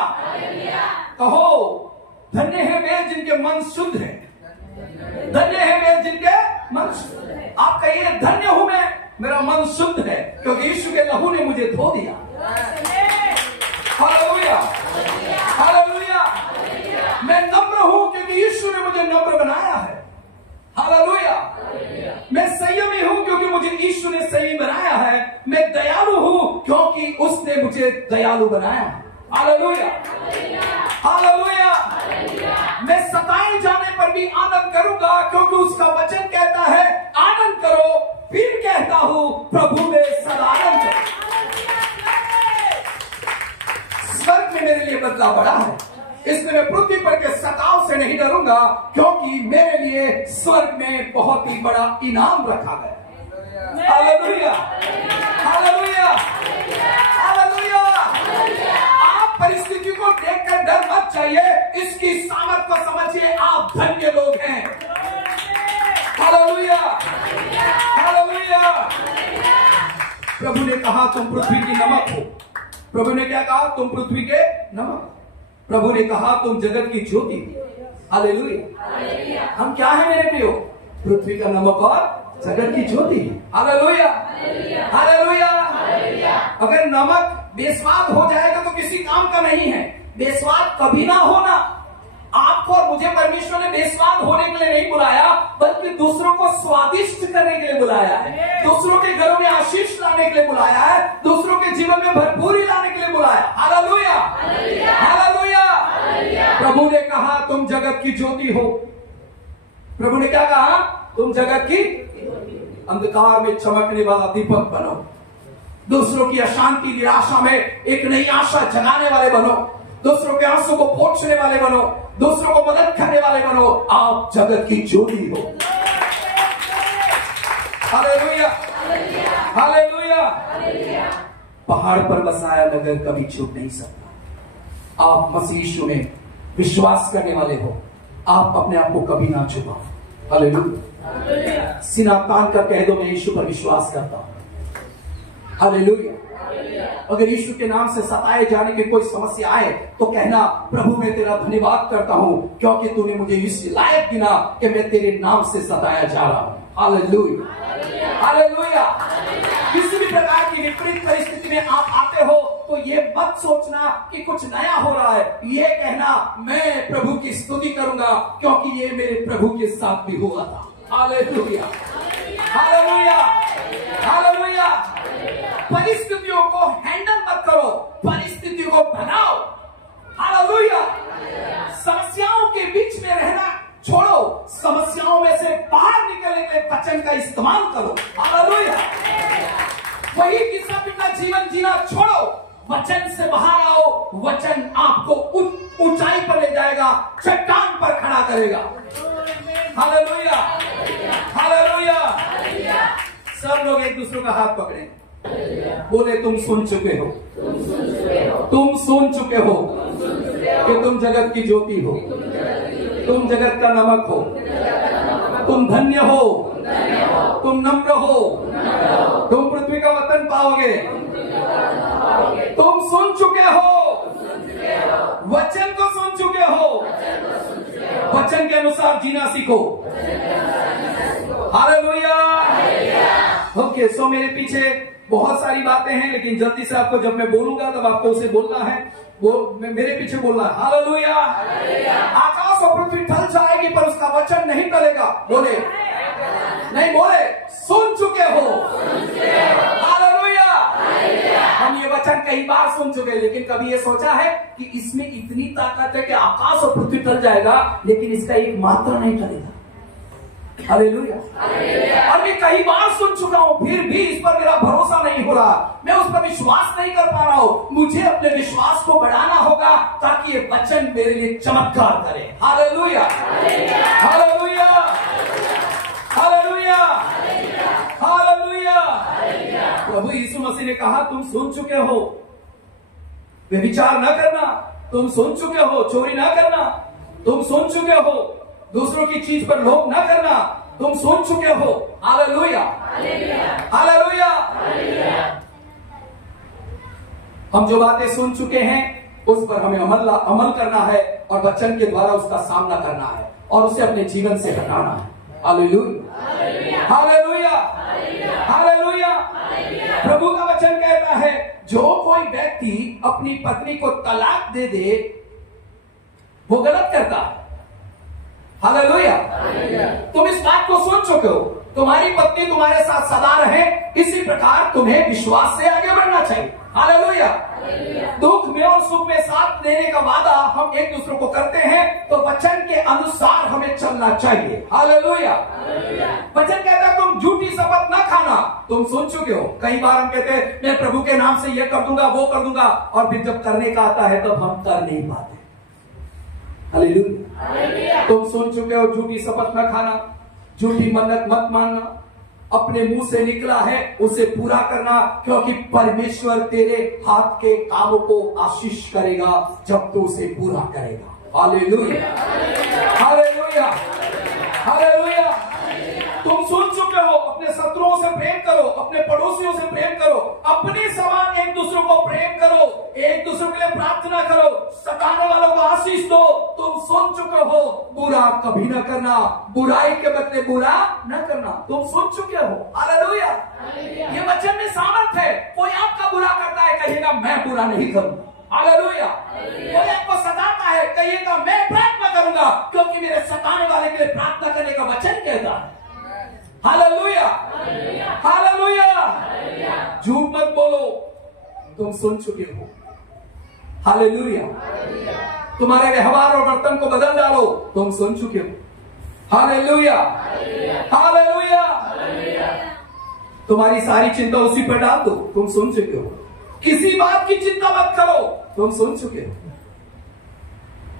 कहो धन्य है वे जिनके मन शुद्ध है। धन्य है वे जिनके मन शुद्ध है। आप कहिए धन्य हूं मैं, मेरा मन शुद्ध है, क्योंकि यीशु के लहू ने मुझे धो दिया। हालेलुया। हालेलुया। मैं नम्र हूं क्योंकि यीशु ने मुझे नम्र बनाया है। हालेलुया। मैं संयमी हूं क्योंकि मुझे यीशु ने संयमी बनाया है। मैं दयालु हूं क्योंकि उसने मुझे दयालु बनाया है। हालेलुया। हालेलुया। मैं सताए जाने पर भी आनंद करूंगा, क्योंकि उसका वचन कहता है आनंद करो। फिर कहता हूं प्रभु में सदा आनंद करो। स्वर्ग में मेरे लिए बदला बड़ा है, इसलिए मैं पृथ्वी पर के सताव से नहीं डरूंगा, क्योंकि मेरे लिए स्वर्ग में बहुत ही बड़ा इनाम रखा गया। हालेलुया। हालेलुया। हालेलुया। आप परिस्थिति को देखकर डर मत जाइए, इसकी सामर्थ को समझिए। आप धन्य लोग हैं। हालेलुया। हालेलुया। प्रभु ने कहा तुम पृथ्वी की नमक हो। प्रभु ने क्या कहा? तुम पृथ्वी के नमक। प्रभु ने कहा तुम जगत की ज्योति। हालेलुया। हम क्या है मेरे प्रियो? पृथ्वी का नमक और जगत की ज्योति। हालेलुया। हालेलुया। अगर नमक बेस्वाद हो जाएगा तो किसी काम का नहीं है। बेस्वाद कभी ना होना। आपको और मुझे परमेश्वर ने बेस्वाद होने के लिए नहीं बुलाया, बल्कि दूसरों को स्वादिष्ट करने के लिए बुलाया है। दूसरों के घरों में आशीष लाने के लिए बुलाया है। दूसरों के जीवन में भरपूरी लाने के लिए बुलाया। हालेलुया। हालेलुया। प्रभु ने कहा तुम जगत की ज्योति हो। प्रभु ने क्या कहा? तुम जगत की अंधकार में चमकने वाला दीपक बनो। दूसरों की अशांति निराशा में एक नई आशा जगाने वाले बनो। दूसरों के आंसू को पोंछने वाले बनो। दूसरों को मदद करने वाले बनो। आप जगत की ज्योति हो। हालेलुया। हालेलुया। पहाड़ पर बसाया नगर कभी छूट नहीं सकता। आप मसीह यीशु में विश्वास करने वाले हो, आप अपने आप को कभी ना छुपाओ। हालेलुया। सीना तान कर कह दो मैं यीशु पर विश्वास करता हूं। हालेलुया। अगर यीशु के नाम से सताए जाने की कोई समस्या आए तो कहना, प्रभु मैं तेरा धन्यवाद करता हूं क्योंकि तूने मुझे इस लायक गिना कि मैं तेरे नाम से सताया जा रहा हूं। Hallelujah, hallelujah. किसी भी प्रकार की विपरीत परिस्थिति में आप आते हो तो ये मत सोचना कि कुछ नया हो रहा है, ये कहना मैं प्रभु की स्तुति करूंगा क्योंकि ये मेरे प्रभु के साथ भी हुआ था। Hallelujah, hallelujah, hallelujah. परिस्थितियों को हैंडल मत करो, परिस्थितियों को बनाओ। हालेलुया। समस्याओं के बीच में रहना छोड़ो, समस्याओं में से बाहर निकलने के वचन का इस्तेमाल करो। हालेलुया। वही किस्सा पिता जीवन जीना छोड़ो, वचन से बाहर आओ। वचन आपको ऊंचाई पर ले जाएगा, चट्टान पर खड़ा करेगा। Hallelujah, hallelujah. सब लोग एक दूसरे का हाथ पकड़े, बोले तुम सुन चुके हो, तुम सुन चुके हो कि तुम जगत की ज्योति हो, तुम जगत का नमक हो, तुम धन्य हो, तुम नम्र हो, तुम पृथ्वी का वतन पाओगे। तुम सुन चुके हो, वचन को सुन चुके हो, वचन के अनुसार जीना सीखो। हालेलुया। ओके, सो मेरे पीछे बहुत सारी बातें हैं, लेकिन जल्दी से आपको जब मैं बोलूंगा तब आपको उसे बोलना है, वो मेरे पीछे बोलना है। हालेलुया। आकाश और पृथ्वी टल जाएगी पर उसका वचन नहीं टलेगा। बोले नहीं, बोले सुन चुके हो। हालेलुया। हम ये वचन कई बार सुन चुके हैं, लेकिन कभी ये सोचा है कि इसमें इतनी ताकत है कि आकाश और पृथ्वी टल जाएगा लेकिन इसका एक मात्रा नहीं टलेगा। हालेलुया। और मैं कई बार सुन चुका हूं, फिर भी इस पर मेरा भरोसा नहीं हो रहा, मैं उस पर विश्वास नहीं कर पा रहा हूं। मुझे अपने विश्वास को बढ़ाना होगा ताकि ये वचन मेरे लिए चमत्कार करे। Hallelujah, hallelujah, hallelujah, hallelujah. प्रभु यीशु मसीह ने कहा तुम सुन चुके हो, व्यभिचार न करना, तुम सुन चुके हो, चोरी न करना, तुम सुन चुके हो, दूसरों की चीज पर लोभ न करना, तुम सुन चुके हो। Hallelujah, hallelujah. हम जो बातें सुन चुके हैं उस पर हमें अमल करना है और वचन के द्वारा उसका सामना करना है और उसे अपने जीवन से हटाना है। Hallelujah, hallelujah, hallelujah. प्रभु का वचन कहता है जो कोई व्यक्ति अपनी पत्नी को तलाक दे दे वो गलत करता है। हालेलुया। तुम इस बात को सुन चुके हो, तुम्हारी पत्नी तुम्हारे साथ सदा रहे, इसी प्रकार तुम्हें विश्वास से आगे बढ़ना चाहिए। हालेलुया। दुख में और सुख में साथ देने का वादा हम एक दूसरे को करते हैं तो वचन के अनुसार हमें चलना चाहिए। हालेलुया। वचन कहता है तुम झूठी शपथ न खाना, तुम सुन चुके हो। कई बार हम कहते हैं मैं प्रभु के नाम से ये कर दूंगा वो कर दूंगा, और फिर जब करने का आता है तब हम कर नहीं पाते। हालेलुया। तुम सुन चुके हो झूठी शपथ न खाना, झूठी मन्नत मत मानना, अपने मुंह से निकला है उसे पूरा करना, क्योंकि परमेश्वर तेरे हाथ के कामों को आशीष करेगा जब तू उसे पूरा करेगा। Hallelujah, hallelujah, hallelujah. तुम सुन चुके हो अपने शत्रुओं से प्रेम करो, अपने पड़ोसियों से प्रेम करो, अपने समान एक दूसरे को प्रेम करो, एक दूसरे के लिए प्रार्थना करो, सताने वालों को आशीष दो। तुम सुन चुके हो बुरा कभी न करना, बुराई के बदले बुरा न करना, तुम सुन चुके हो। हालेलुया। ये वचन में सामर्थ है। कोई आपका बुरा करता है कहेगा मैं बुरा नहीं करूंगा। हालेलुया। कोई आपको सताता है कहिएगा मैं प्रार्थना करूंगा, क्योंकि मेरे सताने वाले के लिए प्रार्थना करने का वचन कहता है। Hallelujah, hallelujah. झूठ मत बोलो, तुम सुन चुके हो। हालेलुया। तुम्हारे व्यवहार और बर्तन को बदल डालो, तुम सुन चुके हो। Hallelujah, hallelujah. तुम्हारी सारी चिंता उसी पर डाल दो, तुम सुन चुके हो। किसी बात की चिंता मत करो, तुम सुन चुके हो।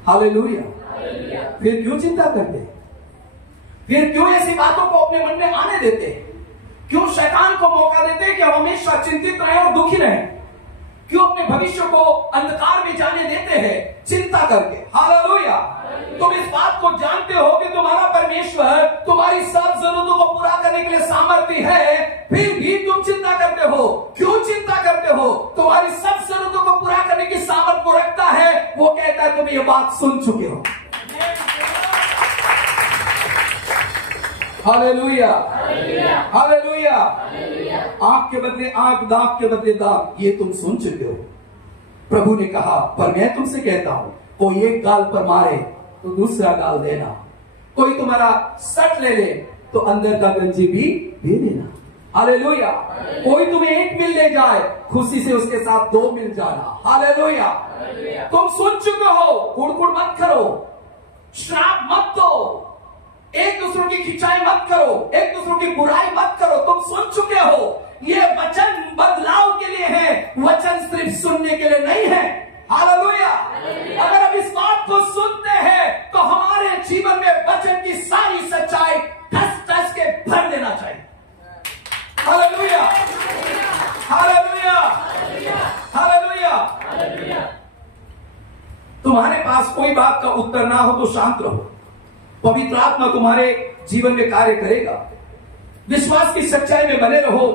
हालेलुया। फिर क्यों चिंता करते? फिर क्यों ऐसी बातों को अपने मन में आने देते? क्यों शैतान को मौका देते कि हम हमेशा चिंतित रहें और दुखी रहें? क्यों अपने भविष्य को अंधकार में जाने देते हैं चिंता करके? हालेलुया। तुम इस बात को जानते हो कि तुम्हारा परमेश्वर तुम्हारी सब जरूरतों को पूरा करने के लिए सामर्थ्य है, फिर भी तुम चिंता करते हो। क्यों चिंता करते हो? तुम्हारी ये बात सुन चुके हो। Hallelujah, hallelujah. आंख के बदले आंख, दांत के बदले दांत, ये तुम सुन चुके हो। प्रभु ने कहा, पर मैं तुमसे कहता हूं, कोई एक गाल पर मारे तो दूसरा गाल देना, कोई तुम्हारा सट ले ले तो अंदर का गंजी भी दे देना। हालेलुया। कोई तुम्हें एक मिल ले जाए, खुशी से उसके साथ 2 मिल जाना। हालेलुया। तुम सुन चुके हो, कुड़कुड़ मत करो, श्राप मत दो, एक दूसरों की खिंचाई मत करो, एक दूसरों की बुराई मत करो। तुम सुन चुके हो। ये वचन बदलाव के लिए है, वचन सिर्फ सुनने के लिए नहीं है। हालेलुया। अगर हम इस बात को सुनते हैं तो हमारे जीवन में वचन की सारी सच्चाई ठस ठस के भर देना चाहिए। Hallelujah, hallelujah, hallelujah. तुम्हारे पास कोई बात का उत्तर ना हो तो शांत रहो। पवित्र आत्मा तुम्हारे जीवन में कार्य करेगा। विश्वास की सच्चाई में बने रहो।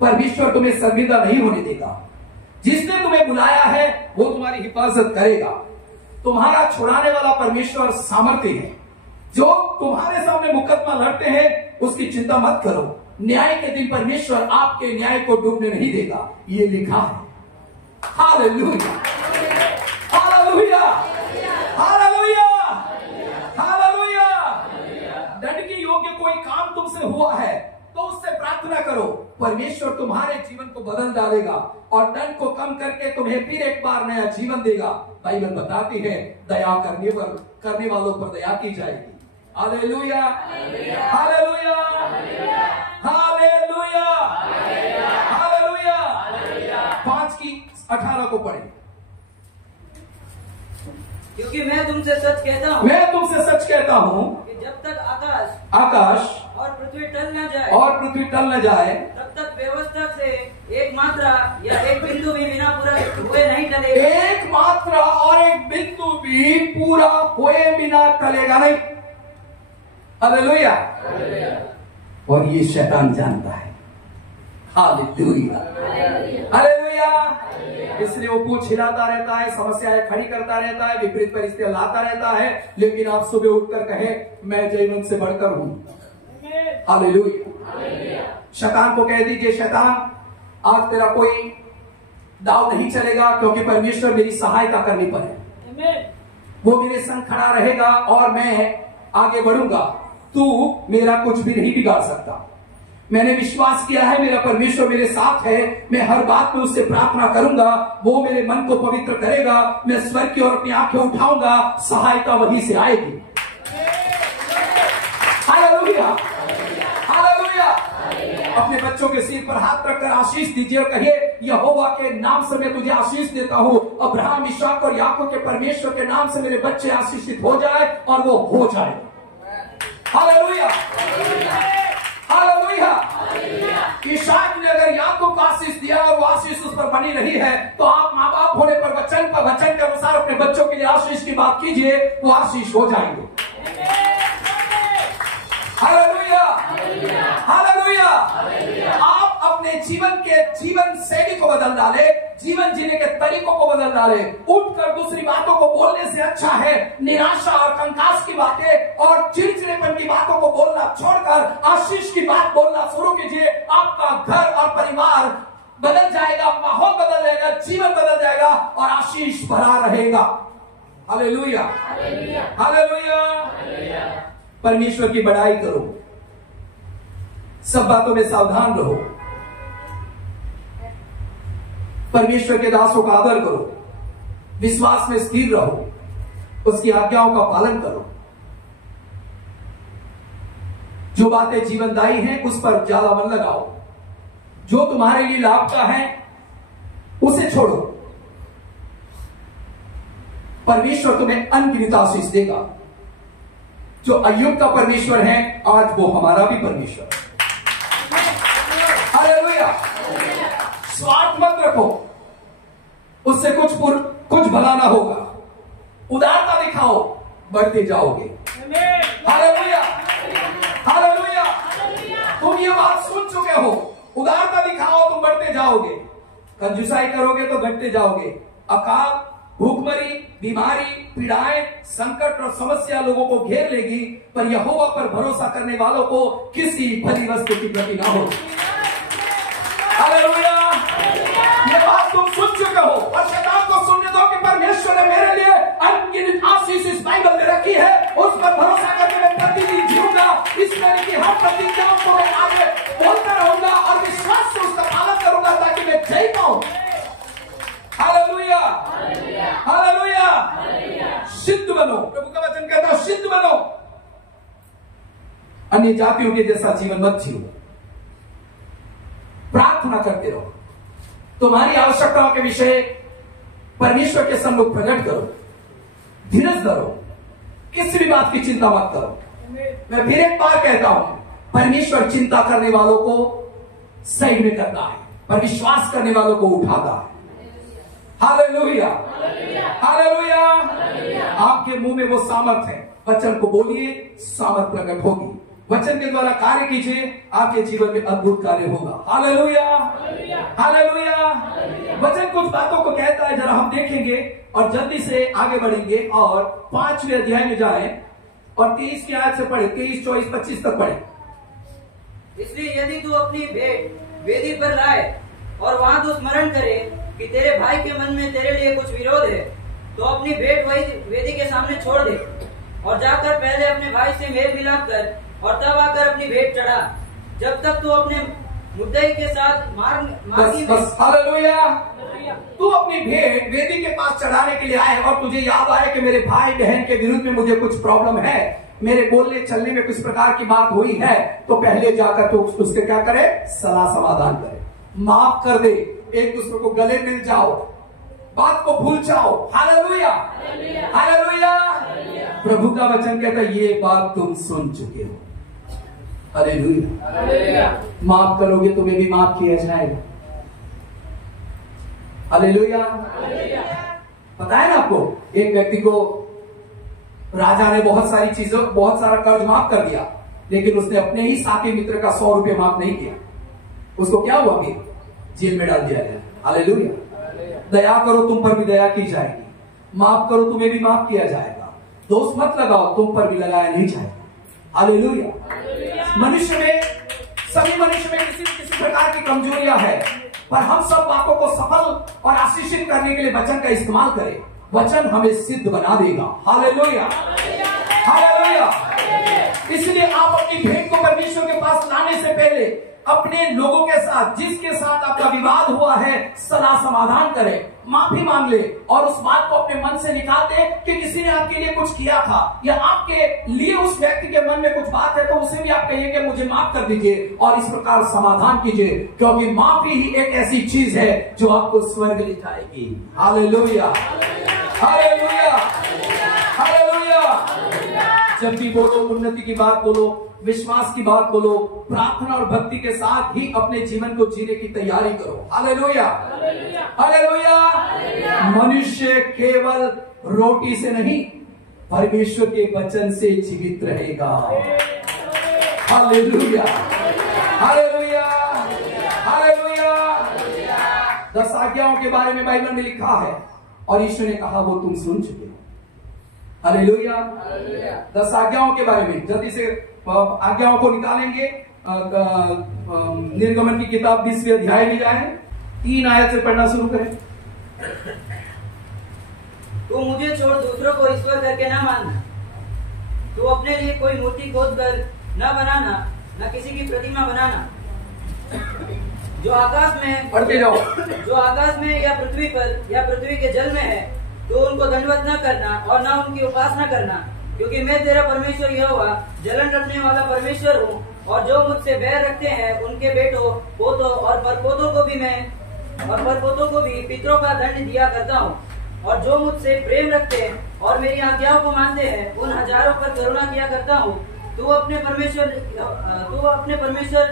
परमेश्वर तुम्हें शर्मिंदा नहीं होने देगा। जिसने तुम्हें बुलाया है वो तुम्हारी हिफाजत करेगा। तुम्हारा छुड़ाने वाला परमेश्वर सामर्थ्य है। जो तुम्हारे सामने मुकदमा लड़ते हैं उसकी चिंता मत करो। न्याय के दिन परमेश्वर आपके न्याय को डूबने नहीं देगा, ये लिखा है। Hallelujah, hallelujah, hallelujah, hallelujah. दंड के योग्य कोई काम तुमसे हुआ है तो उससे प्रार्थना करो, परमेश्वर तुम्हारे जीवन को बदल डालेगा और दंड को कम करके तुम्हें फिर एक बार नया जीवन देगा। बाइबल बताती है, दया करने वालों पर दया की जाएगी। Hallelujah, hallelujah, hallelujah, hallelujah. 5:18 को पढ़ें। क्योंकि मैं तुमसे सच कहता हूँ, मैं तुमसे सच कहता हूँ कि जब तक आकाश और पृथ्वी टल न जाए तब तक व्यवस्था से एक मात्रा या एक बिंदु भी बिना पूरा हुए नहीं टलेगा। एक मात्रा और एक बिंदु भी पूरा हुए बिना टलेगा नहीं। हालेलुया। और ये शैतान जानता है। Hallelujah, hallelujah. इसलिए वो पूछ हिलाता रहता है, समस्याएं खड़ी करता रहता है, विपरीत परिस्थितियां लाता रहता है, लेकिन आप सुबह उठकर कहे, मैं जयवंत से बढ़कर हूं। हालेलुया। शैतान को कह दीजिए, शैतान आज तेरा कोई दाव नहीं चलेगा, क्योंकि परमेश्वर मेरी सहायता करने पर है। वो मेरे संग खड़ा रहेगा और मैं आगे बढ़ूंगा। तू मेरा कुछ भी नहीं बिगाड़ सकता। मैंने विश्वास किया है, मेरा परमेश्वर मेरे साथ है। मैं हर बात में उससे प्रार्थना करूंगा, वो मेरे मन को पवित्र करेगा। मैं स्वर्ग की ओर अपनी आंखें उठाऊंगा, सहायता वहीं से आएगी। Hallelujah, hallelujah. अपने बच्चों के सिर पर हाथ रखकर आशीष दीजिए और कहिए, यहोवा के नाम से मैं तुझे आशीष देता हूं। अब्राहम, इसहाक और याकूब के परमेश्वर के नाम से मेरे बच्चे आशीषित हो जाए और वो हो जाए। Hallelujah, hallelujah. इसहाक ने अगर याकूब को आशीष दिया और वो आशीष उस पर बनी रही है, तो आप माँ बाप होने पर वचन के अनुसार अपने बच्चों के लिए आशीष की बात कीजिए, वो आशीष हो जाएंगे। Hallelujah, hallelujah. आप अपने जीवन शैली को बदल डाले, जीवन जीने के तरीकों को बदल डाले। उठकर दूसरी बातों को बोलने से अच्छा है निराशा और कंकास की बातें और चिड़चिड़ेपन की बातों को बोलना छोड़कर आशीष की बात बोलना शुरू कीजिए। आपका घर और परिवार बदल जाएगा, माहौल बदल जाएगा, जीवन बदल जाएगा और आशीष भरा रहेगा। Hallelujah, hallelujah. परमेश्वर की बड़ाई करो, सब बातों में सावधान रहो, परमेश्वर के दासों का आदर करो, विश्वास में स्थिर रहो, उसकी आज्ञाओं का पालन करो। जो बातें जीवनदायी हैं उस पर ज्यादा मन लगाओ, जो तुम्हारे लिए लाभ का है उसे छोड़ो। परमेश्वर तुम्हें अनगिनत आशीष देगा। जो अय्यूब का परमेश्वर है, आज वो हमारा भी परमेश्वर है। हालेलुया। स्वार्थ मत रखो, उससे कुछ भला ना होगा। उदारता दिखाओ, बढ़ते जाओगे। Hallelujah, hallelujah. तुम ये बात सुन चुके हो, उदारता दिखाओ तुम बढ़ते जाओगे, कंजूसाई करोगे तो घटते जाओगे। अकाल भूखमरी, बीमारी, पीड़ाएं, संकट और समस्या लोगों को घेर लेगी, पर यहोवा पर भरोसा करने वालों को किसी भली वस्तु की गति ना हो। हालेलुया। ये बात तुम सुन चुके हो और शैतान को सुनने दो कि परमेश्वर ने मेरे लिए अनगिनत आशीष इस बाइबल में रखी है, उस पर भरोसा करके मैं प्रतिदिन जीऊंगा। इस तरह की हर प्रतिज्ञाओं को मैं आगे बोलता रहूंगा और विश्वास से उसका पालन करूंगा ताकि मैं जय पाऊं। Hallelujah, hallelujah. सिद्ध बनो, प्रभु का वचन कहता है सिद्ध बनो, अन्य जातियों के जैसा जीवन मत जियो। प्रार्थना करते रहो, तुम्हारी आवश्यकताओं के विषय परमेश्वर के सम्मुख प्रकट करो, धीरज धरो, किसी भी बात की चिंता मत करो। मैं फिर एक बार कहता हूं, परमेश्वर चिंता करने वालों को सही में करता है, पर विश्वास करने वालों को उठाता है। Hallelujah, hallelujah. आपके मुंह में वो सामर्थ है, वचन को बोलिए, सामर्थ प्रकट होगी। वचन के द्वारा कार्य कीजिए, आपके जीवन में अद्भुत कार्य होगा। Hallelujah, hallelujah. वचन कुछ बातों को कहता है, जरा हम देखेंगे और जल्दी से आगे बढ़ेंगे और 5वें अध्याय में जाएं और 23 की आयत से पढ़े, 23, 24, 25 तक पढ़े। इसलिए यदि तू अपनी भेंट वेदी पर लाए और वहां तो स्मरण करे कि तेरे भाई के मन में तेरे लिए कुछ विरोध है, तो अपनी भेंट वही वेदी के सामने छोड़ दे और जाकर पहले अपने भाई से मेल मिलाप कर और तब आकर अपनी भेंट चढ़ा, जब तक तू अपने मुद्दई के साथ बस हालेलुया। तू अपनी भेंट वेदी के पास चढ़ाने के लिए आए और तुझे याद आए कि मेरे भाई बहन के विरुद्ध में मुझे कुछ प्रॉब्लम है, मेरे बोलने चलने में कुछ प्रकार की बात हुई है, तो पहले जाकर तो उसके क्या करे, सलाह समाधान करे, माफ कर दे, एक दूसरे को गले मिल जाओ, बात को भूल जाओ। Hallelujah, hallelujah. प्रभु का वचन कहता है ये बात तुम सुन चुके हो। हालेलुया। माफ करोगे तुम्हें भी माफ किया जाएगा। हालेलुया। पता है ना आपको, एक व्यक्ति को राजा ने बहुत सारी चीजों, बहुत सारा कर्ज माफ कर दिया, लेकिन उसने अपने ही साथी मित्र का 100 रुपये माफ नहीं किया। उसको क्या हुआ कि जेल में डाल दिया गया। हालेलुया। दया करो तुम पर भी दया की जाएगी, माफ करो तुम्हें भी माफ किया जाएगा, दोष मत लगाओ तुम पर भी लगाया नहीं जाएगा। हालेलुया। मनुष्य में, सभी मनुष्य में किसी न किसी प्रकार की कमजोरियां है, पर हम सब बातों को सफल और आशीषित करने के लिए वचन का इस्तेमाल करें। वचन हमें सिद्ध बना देगा। Hallelujah, hallelujah. इसलिए आप अपनी भेंट को परमेश्वर के पास लाने से पहले अपने लोगों के साथ, जिसके साथ आपका विवाद हुआ है, सलाह समाधान करें, माफी मांग ले और उस बात को अपने मन से निकाल दे कि किसी ने आपके लिए कुछ किया था या आपके लिए उस व्यक्ति के मन में कुछ बात है, तो उसे भी आप कहिए कि मुझे माफ कर दीजिए और इस प्रकार समाधान कीजिए, क्योंकि माफी ही एक ऐसी चीज है जो आपको स्वर्ग ले जाएगी। Hallelujah, hallelujah, hallelujah. जब भी बोलो, उन्नति की बात बोलो, विश्वास की बात बोलो, प्रार्थना और भक्ति के साथ ही अपने जीवन को जीने की तैयारी करो। Hallelujah, hallelujah. मनुष्य केवल रोटी से नहीं, परमेश्वर के वचन से जीवित रहेगा। Hallelujah, hallelujah, hallelujah. 10 आज्ञाओं के बारे में बाइबल में लिखा है और ईश्वर ने कहा वो तुम सुन चुके हो। हालेलुया। 10 आज्ञाओं के बारे में जल्दी से आज्ञाओं को निकालेंगे। निर्गमन की किताब 20वें अध्याय में जाए, 3 आयत से पढ़ना शुरू करें। तू मुझे छोड़ दूसरों को ईश्वर करके न मानना, तू अपने लिए कोई मूर्ति खोद कर न बनाना, न किसी की प्रतिमा बनाना जो आकाश में, पढ़ते जाओ, जो आकाश में या पृथ्वी पर या पृथ्वी के जल में है, तो उनको दंडवत न करना और न उनकी उपासना करना, क्योंकि मैं तेरा परमेश्वर यहोवा जलन रखने वाला परमेश्वर हूँ, और जो मुझसे बैर रखते हैं उनके बेटों, पोतों और परपोतों को भी पितरों का दंड दिया करता हूँ, और जो मुझसे प्रेम रखते हैं और मेरी आज्ञाओं को मानते हैं उन हजारों पर करुणा किया करता हूँ। तू अपने परमेश्वर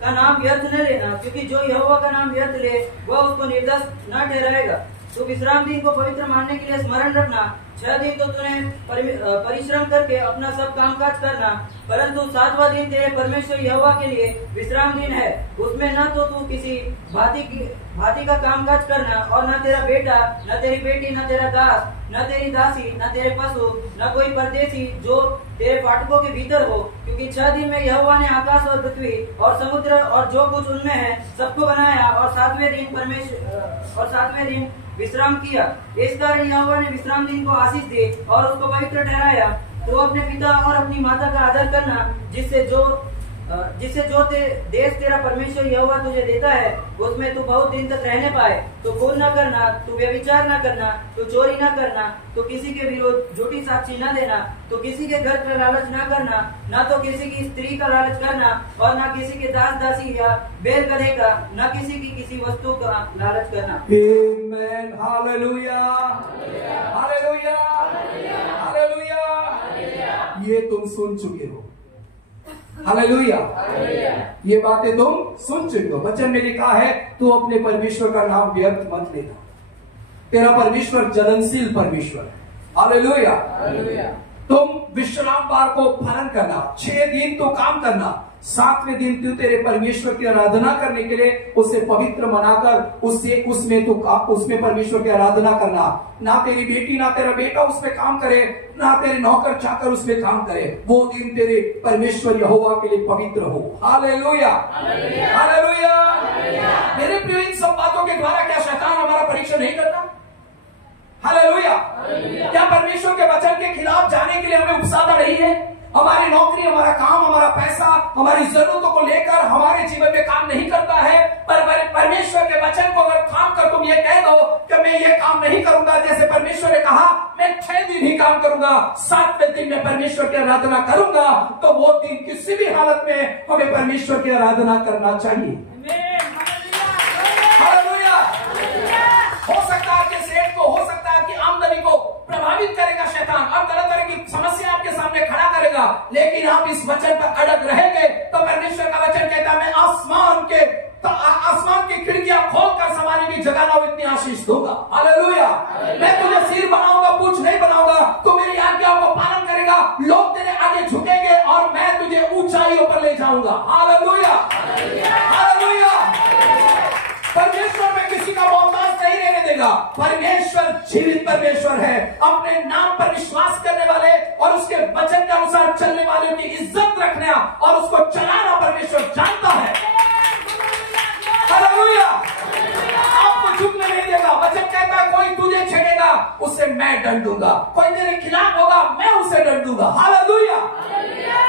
का नाम व्यर्थ न लेना, क्योंकि जो यहोवा का नाम व्यर्थ ले वह उसको निर्दोष न ठहराएगा। तू विश्राम दिन को पवित्र मानने के लिए स्मरण रखना, 6 दिन तो तूने परिश्रम करके अपना सब कामकाज करना, परंतु 7वां दिन तेरे परमेश्वर यहोवा के लिए विश्राम दिन है। उसमें न तो तू किसी भांति का कामकाज करना, और न तेरा बेटा, न तेरी बेटी, न तेरा दास, न तेरी दासी, न तेरे पशु, न कोई परदेशी जो तेरे फाटकों के भीतर हो, क्योंकि 6 दिन में यहोवा ने आकाश और पृथ्वी और समुद्र और जो कुछ उनमें है सबको बनाया, और 7वें दिन विश्राम किया। इस कारण यहोवा ने विश्राम दिन को आशीष दी और उसको पवित्र ठहराया। तो अपने पिता और अपनी माता का आदर करना, जिससे जो देश तेरा परमेश्वर यहोवा तुझे देता है उसमें तू बहुत दिन तक रहने पाए। तो खून न करना, तू व्यभिचार न करना, तू चोरी न करना, तो किसी के विरोध झूठी साक्षी न देना, तो किसी के घर का लालच न करना, न तो किसी की स्त्री का लालच करना, और न किसी के दास दासी या बैल गधे का, न किसी की किसी वस्तु का लालच करना। आमीन। Hallelujah, hallelujah, hallelujah. ये तुम सुन चुके हो। हालेलुया, ये बातें तुम सुन चुके हो। वचन में लिखा है तू अपने परमेश्वर का नाम व्यर्थ मत लेना। तेरा परमेश्वर जलनशील परमेश्वर है। हालेलुया। तुम विश्रामवार को पालन करना, 6 दिन तो काम करना, 7वें दिन तू तेरे परमेश्वर की आराधना करने के लिए उसे पवित्र मनाकर उसमें परमेश्वर की आराधना करना। ना तेरी बेटी ना तेरा बेटा उसमें काम करे, ना तेरे नौकर चाकर उसमें काम करे। वो दिन तेरे परमेश्वर यहोवा के लिए पवित्र हो। Hallelujah, hallelujah. मेरे प्रिय, इन सब बातों के द्वारा क्या शैतान हमारा परीक्षा नहीं करता? हालेलुया। क्या परमेश्वर के वचन के खिलाफ जाने के लिए हमें उकसाता नहीं है? हमारी नौकरी, हमारा काम, हमारा पैसा, हमारी जरूरतों को लेकर हमारे जीवन में काम नहीं करता है। पर परमेश्वर के वचन को अगर थाम कर तुम ये कह दो कि मैं ये काम नहीं करूंगा, जैसे परमेश्वर ने कहा मैं 6 दिन ही काम करूंगा, 7वें दिन में परमेश्वर की आराधना करूंगा, तो वो दिन किसी भी हालत में हमें परमेश्वर की आराधना करना चाहिए। हालेलुया। हो सकता है कि सेठ को, हो सकता है कि आमदनी को प्रभावित करेगा शैतान, और तरह तरह की समस्या आपके सामने खड़ा करेगा, लेकिन आप इस वचन पर अड़ग रहेंगे तो परमेश्वर का वचन कहता है मैं आसमान की खिड़कियां खोलकर समाने की जगह ना इतनी आशीष दूंगा। हालेलुया। मैं तुझे सिर बनाऊंगा, पूछ नहीं बनाऊंगा। तू मेरी आज्ञाओं को पालन करेगा, लोग तेरे आगे झुकेंगे और मैं तुझे ऊंचाइयों पर ले जाऊंगा। Hallelujah, hallelujah. परमेश्वर में किसी का मोहताज नहीं रहने देगा। परमेश्वर जीवित परमेश्वर है। अपने नाम पर विश्वास करने वाले और उसके वचन के अनुसार चलने वालों की इज्जत रखना और उसको चलाना परमेश्वर जानता है। हालेलुया। आपको झुकने नहीं देगा। वचन कहता है कोई तुझे छेड़ेगा उससे मैं दंड दूंगा, कोई तेरे खिलाफ होगा मैं उसे दंड दूंगा। हालेलुया।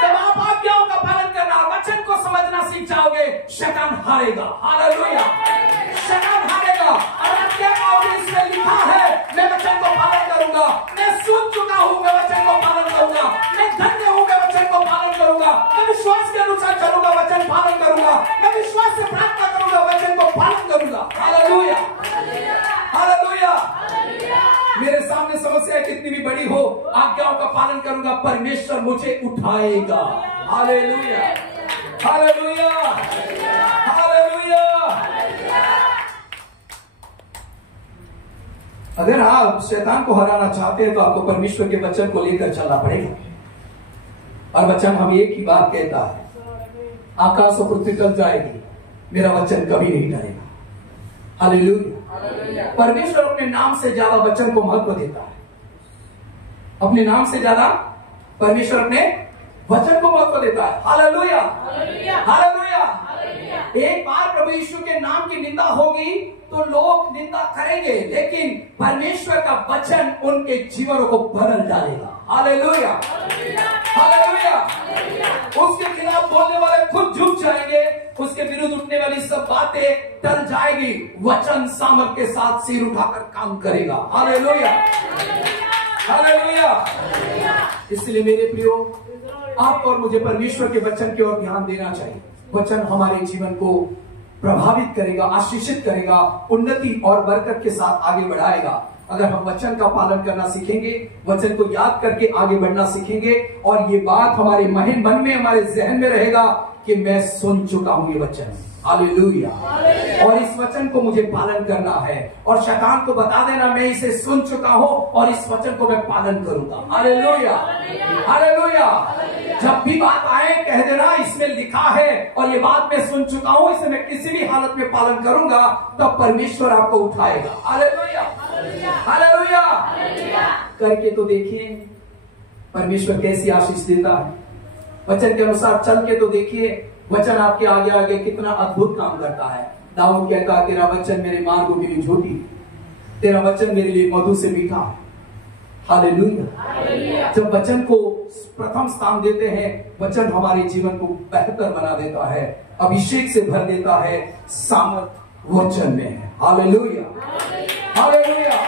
जब आप आज्ञाओं का पालन करना, वचन को समझना सीख जाओगे, शैतान हारेगा। हालेलुया। शैतान हारेगा। और आज्ञा का इसमें लिखा है मैं वचन को पालन करूंगा, मैं सुन चुका हूं, मैं वचन को पालन करूंगा, मैं धन्य हूं, मैं वचन को पालन करूंगा, मैं विश्वास के अनुसार चलूंगा, वचन पालन करूंगा, मैं विश्वास से प्रार्थना करूंगा, वचन को पालन करूंगा। Hallelujah, hallelujah. मेरे सामने समस्या कितनी भी बड़ी हो, आज्ञाओं का पालन करूंगा, परमेश्वर मुझे उठाएगा। Hallelujah, hallelujah, hallelujah. अगर आप शैतान को हराना चाहते हैं तो आपको परमेश्वर के वचन को लेकर चलना पड़ेगा। और वचन हम एक ही बात कहता है, आकाश और पृथ्वी टल जाएगी, मेरा वचन कभी नहीं टलेगा। हालेलुया। परमेश्वर अपने नाम से ज्यादा वचन को महत्व देता है। अपने नाम से ज्यादा परमेश्वर अपने वचन को महत्व देता है। Hallelujah, hallelujah. एक बार प्रभु यीशु के नाम की निंदा होगी तो लोग निंदा करेंगे, लेकिन परमेश्वर का वचन उनके जीवनों को बदल डालेगा। Hallelujah, hallelujah. उसके खिलाफ बोलने वाले खुद झुक जाएंगे, उसके विरुद्ध उठने वाली सब बातें टल जाएगी। वचन सामर्थ के साथ सिर उठाकर काम करेगा। Hallelujah, hallelujah. इसलिए मेरे प्रियो, आप और मुझे परमेश्वर के वचन की ओर ध्यान देना चाहिए। वचन हमारे जीवन को प्रभावित करेगा, आशीषित करेगा, उन्नति और बरकत के साथ आगे बढ़ाएगा। अगर हम वचन का पालन करना सीखेंगे, वचन को याद करके आगे बढ़ना सीखेंगे, और ये बात हमारे मन में, हमारे जहन में रहेगा कि मैं सुन चुका हूं ये वचन। हालेलुया। और इस वचन को मुझे पालन करना है, और शैतान को बता देना मैं इसे सुन चुका हूं और इस वचन को मैं पालन करूंगा। Hallelujah, hallelujah. जब भी बात आए कह देना इसमें लिखा है और ये बात मैं सुन चुका हूं, इसे मैं किसी भी हालत में पालन करूंगा, तब परमेश्वर आपको उठाएगा। Hallelujah, hallelujah. करके तो देखिए परमेश्वर कैसी आशीष देता है। वचन के अनुसार चल के तो देखिए वचन आपके आगे आगे कितना अद्भुत काम करता है। दाऊद कहता है तेरा वचन मेरे मार्गों के लिए ज्योति, तेरा वचन मेरे लिए मधु से मीठा। हालेलुया। जब वचन को प्रथम स्थान देते हैं, वचन हमारे जीवन को बेहतर बना देता है, अभिषेक से भर देता है, सामर्थ वचन में है। Hallelujah, hallelujah.